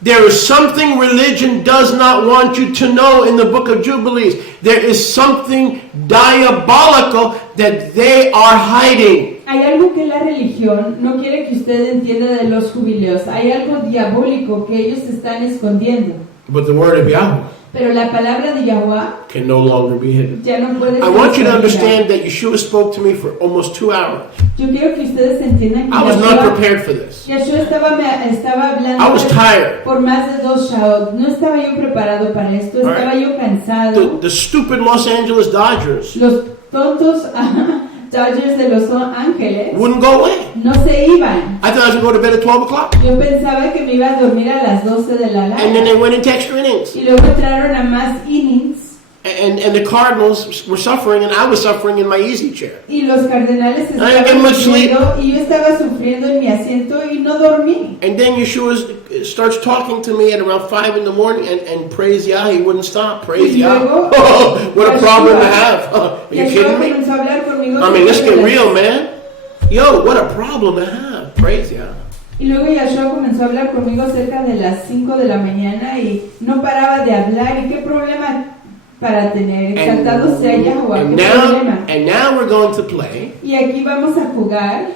There is something religion does not want you to know in the book of Jubilees. There is something diabolical that they are hiding. Hay algo que la religión no quiere que usted entienda de los jubileos. Hay algo diabólico que ellos están escondiendo. But the word of Yahweh Pero la palabra de Yahweh can no longer be hidden. ya no puede I ser want you to escondida. understand that Yeshua spoke to me for almost 2 hours. Yo quiero que ustedes entiendan que I was not Yahshua prepared for this. estaba hablando I was tired. por más de 2 Shaot. No estaba yo preparado para esto, All estaba right. yo cansado. The stupid Los Angeles Dodgers Los tontos Dodgers de Los Ángeles wouldn't go away. no se iban. I thought I was going to go to bed at 12 o'clock. Yo pensaba que me iba a dormir a las 12 de la And then noche. they went into extra innings. Y luego entraron a más innings. And the Cardinals were suffering, and I was suffering in my easy chair. Y los Cardenales I didn't get estaban much sleep. sufriendo y yo estaba sufriendo en mi asiento y no dormí. And then Yeshua starts talking to me at around 5 in the morning, and praise Yah, he wouldn't stop. Praise Y Yah. luego, Oh, what a Yeshua- problem to have. Are you Yeshua kidding me? comenzó a hablar conmigo. I mean, let's cerca get de las- real, man. Yo, what a problem to have. Praise Yah. Y luego Yeshua comenzó a hablar conmigo cerca de las 5 de la mañana y no paraba de hablar. ¿Y qué problema para tener? Exaltado sea Yahweh, And ¿qué problema? now we're going to play Y aquí vamos a jugar.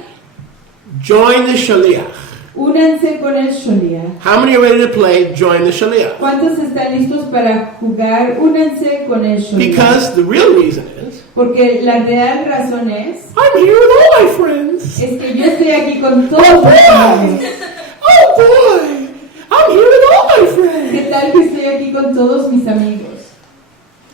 Join the Shaliach. Únanse con el Sholiach. How many are ready to play Join the Shaliach? ¿Cuántos están listos para jugar? Únanse con el Sholiach. Because the real reason is, Porque la real razón es I'm here with all my friends. que yo estoy aquí con Oh todos mis boy! amigos. Oh boy! I'm here with all my friends. ¿Qué tal que estoy aquí con todos mis amigos?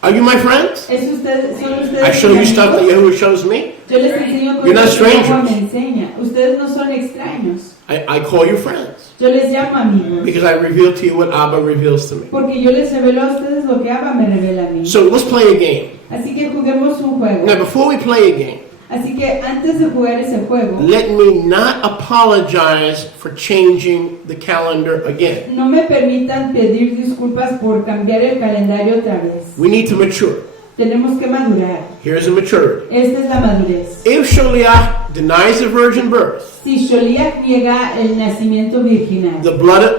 Are you my friends? ¿Son ustedes I show mis you stuff that amigos? Yahuwah shows me. Yo les enseño You're not cosas que Yahweh strangers. me enseña. Ustedes no son extraños. I call you friends Yo les llamo amigos. because I reveal to you what Abba reveals to me. Porque yo les revelo a ustedes lo que Abba me revela a mí. So let's play a game. Así que juguemos un juego. Now, before we play a game, Así que antes de jugar ese juego, let me not apologize for changing the calendar again. no me permitan pedir disculpas por cambiar el calendario otra vez. We need to mature. Tenemos que madurar. Here's a maturity. Esta es la madurez. If Shaliach denies the virgin birth, Si Sholiach niega el nacimiento virginal, the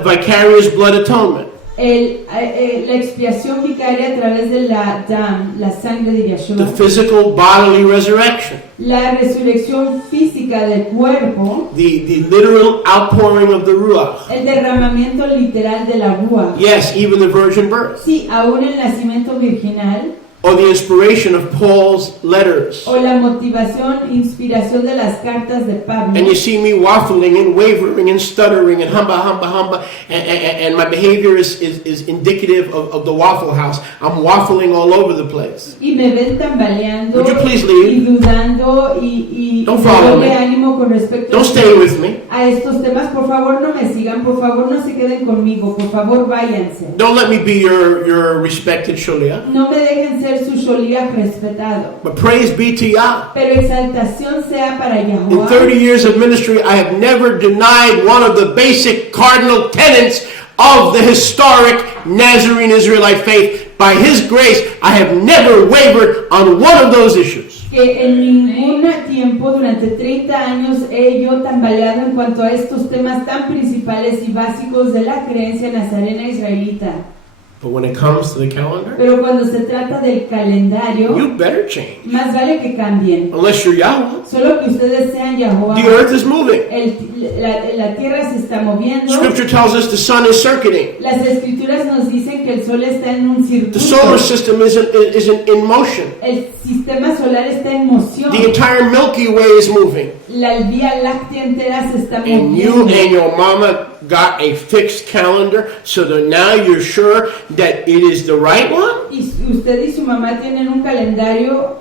vicarious blood atonement, la expiación vicaria a través de la dam, la sangre de the Yeshua, physical bodily resurrection, la resurrección física del cuerpo, the literal outpouring of the Ruach, el derramamiento literal de la Ruach, yes, even the virgin birth, sí, aún el nacimiento virginal, or the inspiration of Paul's letters. o la motivación, inspiración de las cartas de Pablo. And you see me waffling and wavering and stuttering and humba, and my behavior is indicative of the Waffle House. I'm waffling all over the place. Y me ven tambaleando Would you please leave? y dudando y Don't follow dándole me. ánimo con respecto Don't stay with me. a estos temas. Por favor no me sigan, por favor no se queden conmigo, por favor váyanse. Don't let me be your respected Shaliach. No me dejen ser su Sholiach respetado. But praise be to Yah. Pero exaltación sea para In Yahweh. 30 years of ministry, I have never denied one of the basic cardinal tenets of the historic Nazarene Israelite faith. By His grace, I have never wavered on one of those issues. Que en ningún tiempo durante 30 años he yo tambaleado en cuanto a estos temas tan principales y básicos de la creencia nazarena israelita. But when it comes to the calendar, Pero cuando se trata del calendario, you better change. más vale que cambien. Unless you're Yahweh. Solo que ustedes sean Yahweh. The earth is moving. La tierra se está moviendo. Scripture tells us the sun is circuiting. Las escrituras nos dicen que el sol está en un circuito. The solar system is in motion. El sistema solar está en moción. The entire Milky Way is moving. La Vía Láctea entera se está And you moviendo. and your mama got a fixed calendar, so that now you're sure that it is the right one? Y usted y su mamá tienen un calendario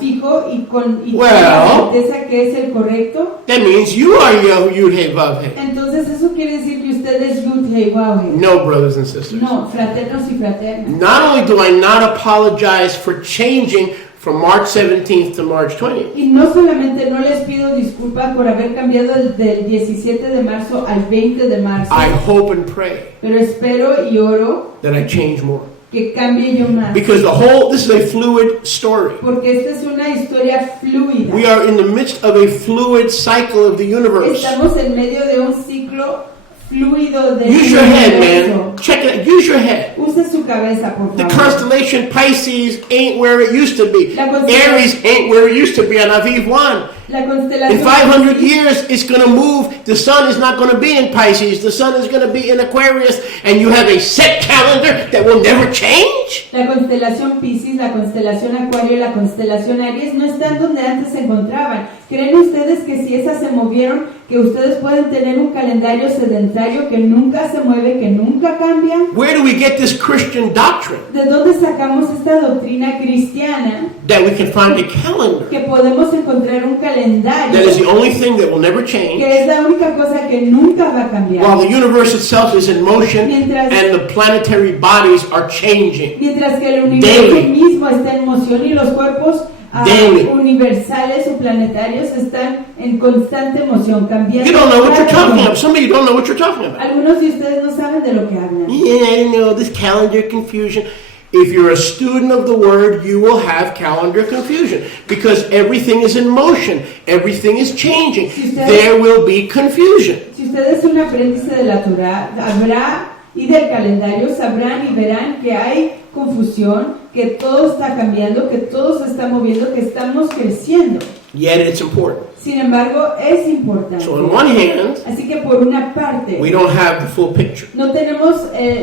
fijo y con Well, la certeza que es el correcto. That means you are YHUH. Entonces eso quiere decir que usted es Yud Hei Waw Hei. No, brothers and sisters. No, fraternos y fraternas. Not only do I not apologize for changing from March 17th to March 20th. Y no solamente no les pido disculpas por haber cambiado del 17 de marzo al 20 de marzo, I hope and pray pero espero y oro that I change more. que cambie yo más. Because this is a fluid story. Porque esta es una historia fluida. We are in the midst of a fluid cycle of the universe. Estamos en medio de un ciclo fluido de Use your head, man. Check it out. Use your head. Use su cabeza, por The favor. constellation Pisces ain't where it used to be. Aries ain't where it used to be on Aviv 1. La In constelación 500 years, it's going to move. The sun is not going to be in Pisces. The sun is going to be in Aquarius. And you have a set calendar that will never change? La constelación Piscis, la constelación Acuario y la constelación Aries no están donde antes se encontraban. ¿Creen ustedes que si esas se movieron, que ustedes pueden tener un calendario sedentario que nunca se mueve, que nunca cambia? Where do we get this Christian doctrine? ¿De dónde sacamos esta doctrina cristiana That we can find a calendar. que podemos encontrar un calendario That is the only thing that will never change. que es la única cosa que nunca va a cambiar? While the universe itself is in motion Mientras- and the planetary bodies are changing. Mientras que el universo Daily. mismo está en moción y los cuerpos Daily. universales o planetarios están en constante moción, cambiando. You don't know what you're cada talking día. about. Some of you don't know what you're talking about. Algunos de ustedes no saben de lo que hablan. Yeah, I know this calendar confusion. If you're a student of the word, you will have calendar confusion because everything is in motion. Everything is changing. There will be confusion. Si usted es un aprendiz de la Torah, habrá y del calendario sabrán y verán que hay confusión, que todo está cambiando, que todo se está moviendo, que estamos creciendo. Yet it's important. Sin embargo, es importante. So on one hand, Así que por una parte, we don't have the full picture. no tenemos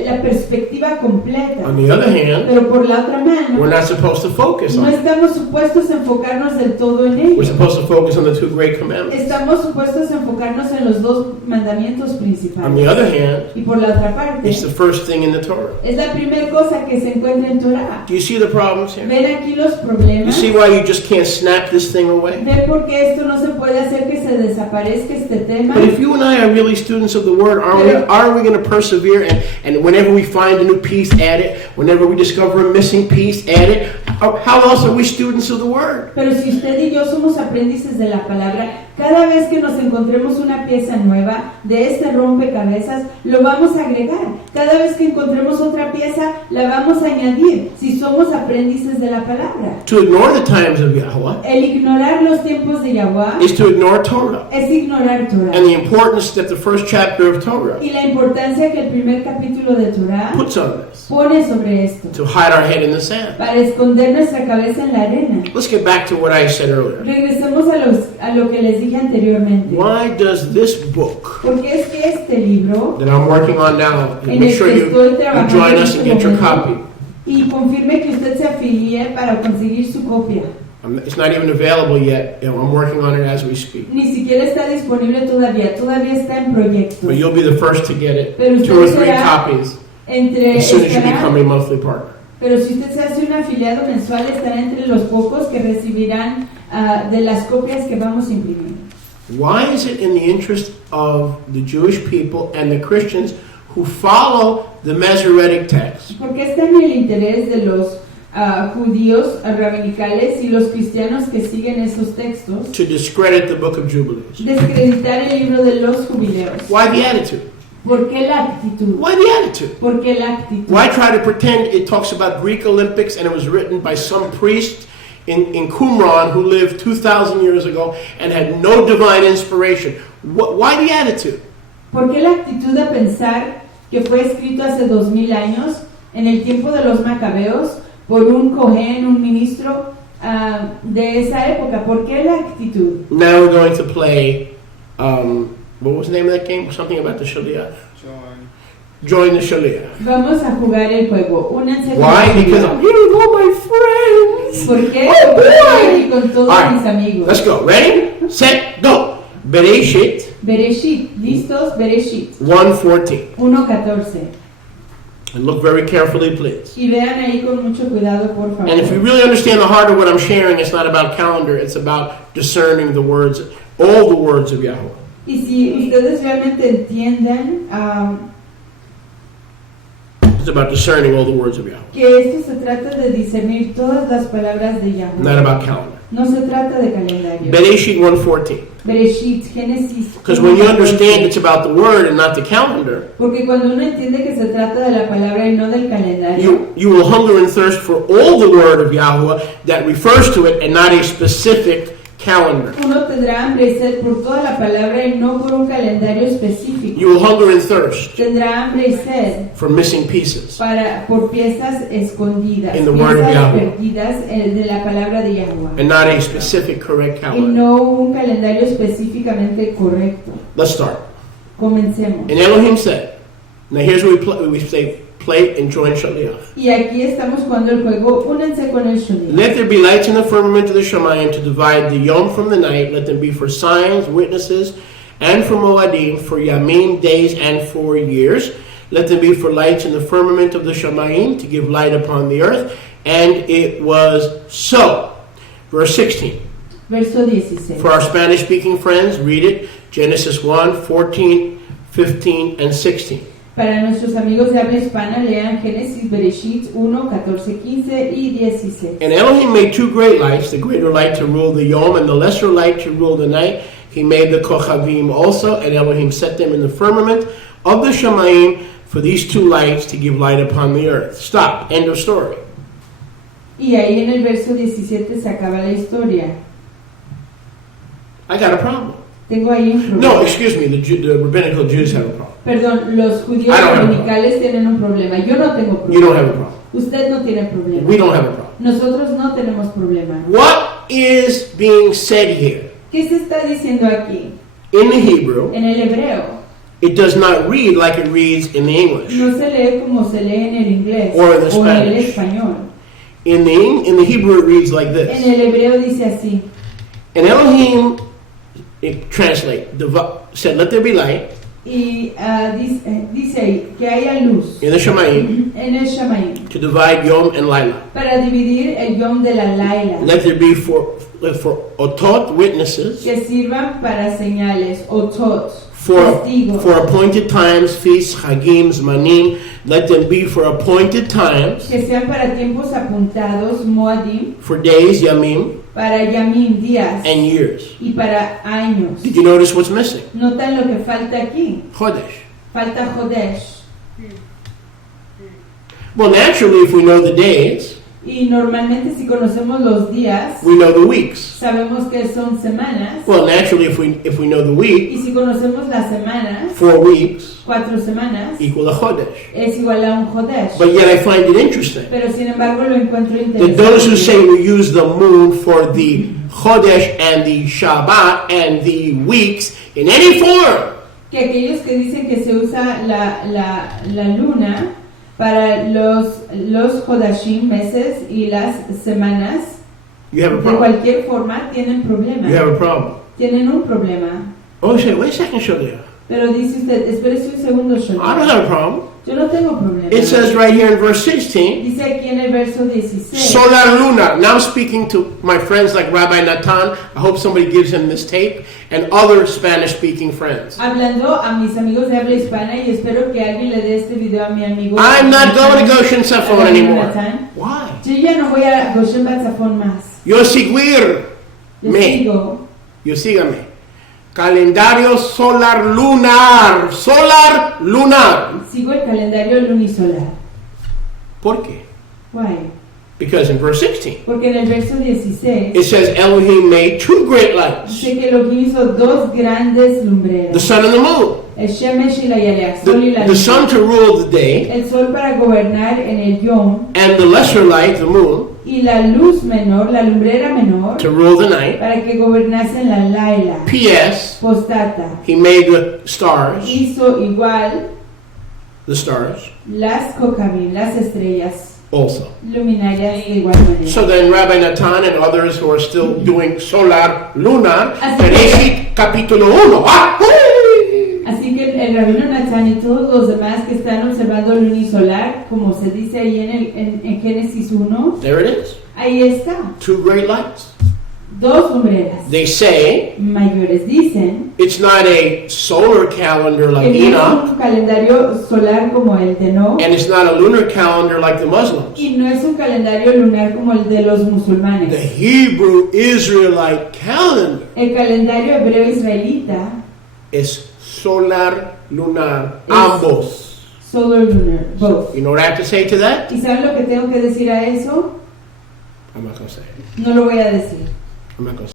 la perspectiva completa, On the other hand, pero por la otra mano, we're not supposed to focus no on it. estamos supuestos a enfocarnos del todo en ello. We're supposed to focus on the two great commandments. Estamos supuestos a enfocarnos en los dos mandamientos On the principales. other hand, Y por la otra parte, it's the first thing in the Torah. es la primera cosa que se encuentra en Torah. Do you see the problems here? ¿Ven aquí los You problemas? see why you just can't snap this thing away? ¿Ven por qué esto no se puede hacer que se desaparezca este tema? But if you and I are really students of the Word, aren't we going to persevere? And whenever we find a new piece, add it. Whenever we discover a missing piece, add it. How else are we students of the Word? Pero si usted y yo somos aprendices de la palabra, cada vez que nos encontremos una pieza nueva de este rompecabezas, lo vamos a agregar. Cada vez que encontremos otra pieza, la vamos a añadir. Si somos aprendices de la palabra. To ignore the times of Yahweh El ignorar los tiempos de Yahweh is to ignore Torah es ignorar Torah. and the importance that the first chapter of Torah Y la importancia que el primer capítulo de Torah puts on this, pone sobre esto, to hide our head in the sand. para esconder nuestra cabeza en la arena. Let's get back to what I said earlier. Regresemos a lo que les dije anteriormente. Why does this book Porque es que este libro, that I'm working on now, and en make el sure que you estoy trabajando join en us and este get your momento, copy. y confirme que usted se afilie para conseguir su copia. It's not even available yet. I'm working on it as we speak. Ni siquiera está disponible todavía está en proyecto. But you'll be the first to get it. Pero 2 or usted 3 será copies entre as soon as you estará- become a monthly partner. Pero si usted se hace un afiliado mensual, estará entre los pocos que recibirán de las copias que vamos a imprimir. Why is it in the interest of the Jewish people and the Christians who follow the Masoretic text Porque está en el interés de los judíos rabinicales y los cristianos que siguen esos textos to discredit the book of Jubilees? descreditar el libro de los jubileos. Why the attitude? ¿Por qué la actitud? Why the attitude? ¿Por qué la actitud? Why try to pretend it talks about Greek Olympics and it was written by some priest in Qumran who lived 2,000 years ago and had no divine inspiration? Why the attitude? ¿Por qué la actitud de pensar que fue escrito hace 2000 años en el tiempo de los macabeos por un cohen, un ministro de esa época? ¿Por qué la actitud? Now we're going to play, what was the name of that game? Something about the Shaliach. Join the Shaliach. Vamos a jugar el juego. Únanse Why? conmigo. Because I'm here with all my friends. ¿Por qué? Oh, Porque estoy boy. aquí con todos All mis right, amigos. let's go. Ready, set, go. Bereshit Bereshit, ¿listos? Bereshit 1:14. 1:14. And look very carefully, please. Y vean ahí con mucho cuidado, por favor. And if you really understand the heart of what I'm sharing, it's not about calendar, it's about discerning the words, all the words of Yahweh. Y si ustedes realmente entiendan It's about discerning all the words of Yahweh. que esto se trata de discernir todas las palabras de Yahweh. Not about calendar. No se trata de calendario. Bereshit 1:14. Bereshit, Génesis. Because when you understand it's about the word and not the calendar, Porque cuando uno entiende que se trata de la palabra y no del calendario, you will hunger and thirst for all the word of Yahweh that refers to it and not a specific calendar. uno tendrá hambre y sed por toda la palabra y no por un calendario específico. You will hunger and thirst Tendrá hambre y sed for missing pieces por piezas escondidas, In the word of piezas Yahweh. perdidas de la palabra de Yahweh. and not a specific correct Y calendar. no un calendario específicamente correcto. Let's start. Comencemos. And Elohim said, now here's where we say play and join Shaliach. Y aquí estamos jugando el juego, únense con el Shuni. Let there be lights in the firmament of the Shemayim to divide the yom from the night. Let them be for signs, witnesses, and for moadim, for yamim, days, and for years. Let them be for lights in the firmament of the Shemayim to give light upon the earth. And it was so. Verse 16. Verso 16. For our Spanish-speaking friends, read it. Genesis 1, 14, 15, and 16. Para nuestros amigos de habla hispana, lean Génesis, Bereshit 1, 14, 15 y 16. And Elohim made two great lights, the greater light to rule the yom and the lesser light to rule the night. He made the kochavim also, and Elohim set them in the firmament of the Shemayim for these two lights to give light upon the earth. Stop. End of story. Y ahí en el verso 17 se acaba la historia. I got a problem. Tengo ahí un problema. No, excuse me, the rabbinical Jews have a problem. Perdón, los judíos I don't have a dominicales tienen un problema. Yo no tengo You don't problema. have a problem. Usted no tiene problema. We don't have a problem. Nosotros no tenemos problema. What is being said here? ¿Qué se está diciendo aquí? In the Hebrew, En el hebreo. it does not read like it reads in the English. No se lee como se lee en el inglés Or in the o en el Spanish. español. In the Hebrew, it reads like En this. el hebreo dice así. And Elohim, it said, let there be light Y dice ahí que haya luz in the Shemayim en el Shamayim to divide Yom and Laila. para dividir el yom de la Laila, Let there be for otot, witnesses, que sirvan para señales, otot, for testigos, appointed times, feasts, chagim, zmanim. Let them be for appointed times, que sean para tiempos apuntados, moadim, for days, yamim, para yamim, días, and years. y para años. Did you notice what's missing? Notan lo que falta aquí. Chodesh. Falta Jodesh. Well, naturally, if we know the days, Y normalmente si conocemos los días, we know the weeks. sabemos que son semanas. Well, naturally, if we know the week, Y si conocemos las semanas, 4 weeks 4 semanas, equal a Chodesh. es igual a un Jodesh. But yet I find it interesting Pero sin embargo lo encuentro that those who say interesante we use the moon for the Chodesh and the Shabbat and the weeks in any form, que aquellos que dicen que se usa la luna para los Jodashim, meses, y las semanas, you have a de problem. cualquier forma tienen problema. You have a problem. Tienen un problema. Oh, say, wait a second, Shaliach. Pero dice usted, espérese un segundo, I don't Shlomo. have a problem. Yo no tengo problema. It says right here in verse 16, Dice aquí en el verso 16. solar lunar. Now I'm speaking to my friends like Rabbi Natan. I hope somebody gives him this tape, and other Spanish-speaking friends. Hablando a mis amigos de habla hispana y espero que alguien le dé este video a mi amigo. I'm not going to Goshen Safon Rabbi anymore. Natan. Why? Yo ya no voy a Goshen Batzafón más. Yo seguir Yo me. sigo. Yo sígame. Calendario solar lunar. Solar lunar. Sigo el calendario lunisolar. ¿Por qué? Why? Because in verse 16, Porque en el verso 16 it says Elohim made two great lights, dice que Elohim hizo dos grandes the lumbreras. sun and the moon. El Shemesh y la Yaleach, sol y la The sun luna. to rule the day, El sol para gobernar en el Yom and the lesser light, the moon, y la luz menor, la lumbrera menor, to rule the night. para que gobernase en la Laila. P.S. Postdata. He made the stars, Hizo igual las Kokabim, las estrellas also. luminarias de igual manera. So then Rabbi Natan and others who are still doing solar lunar, Así que- Bereshit capítulo 1. Ah, hey! Así que el rabino Natán y todos los demás que están observando el lunisolar, como se dice ahí en Génesis 1, There it is. ahí está. Two great lights. Dos lumbreras They say mayores dicen it's not a solar calendar like que no Enoch, es un calendario solar como el de Enoch and it's not a lunar calendar like the Muslims. y no es un calendario lunar como el de los The musulmanes. Hebrew Israelite calendar El calendario hebreo israelita is solar lunar, Es- ambos. solar lunar, both. You know what I have to say to that? ¿Y saben lo que tengo que decir a eso? I'm not going to say it. No lo voy a decir. I'm not going to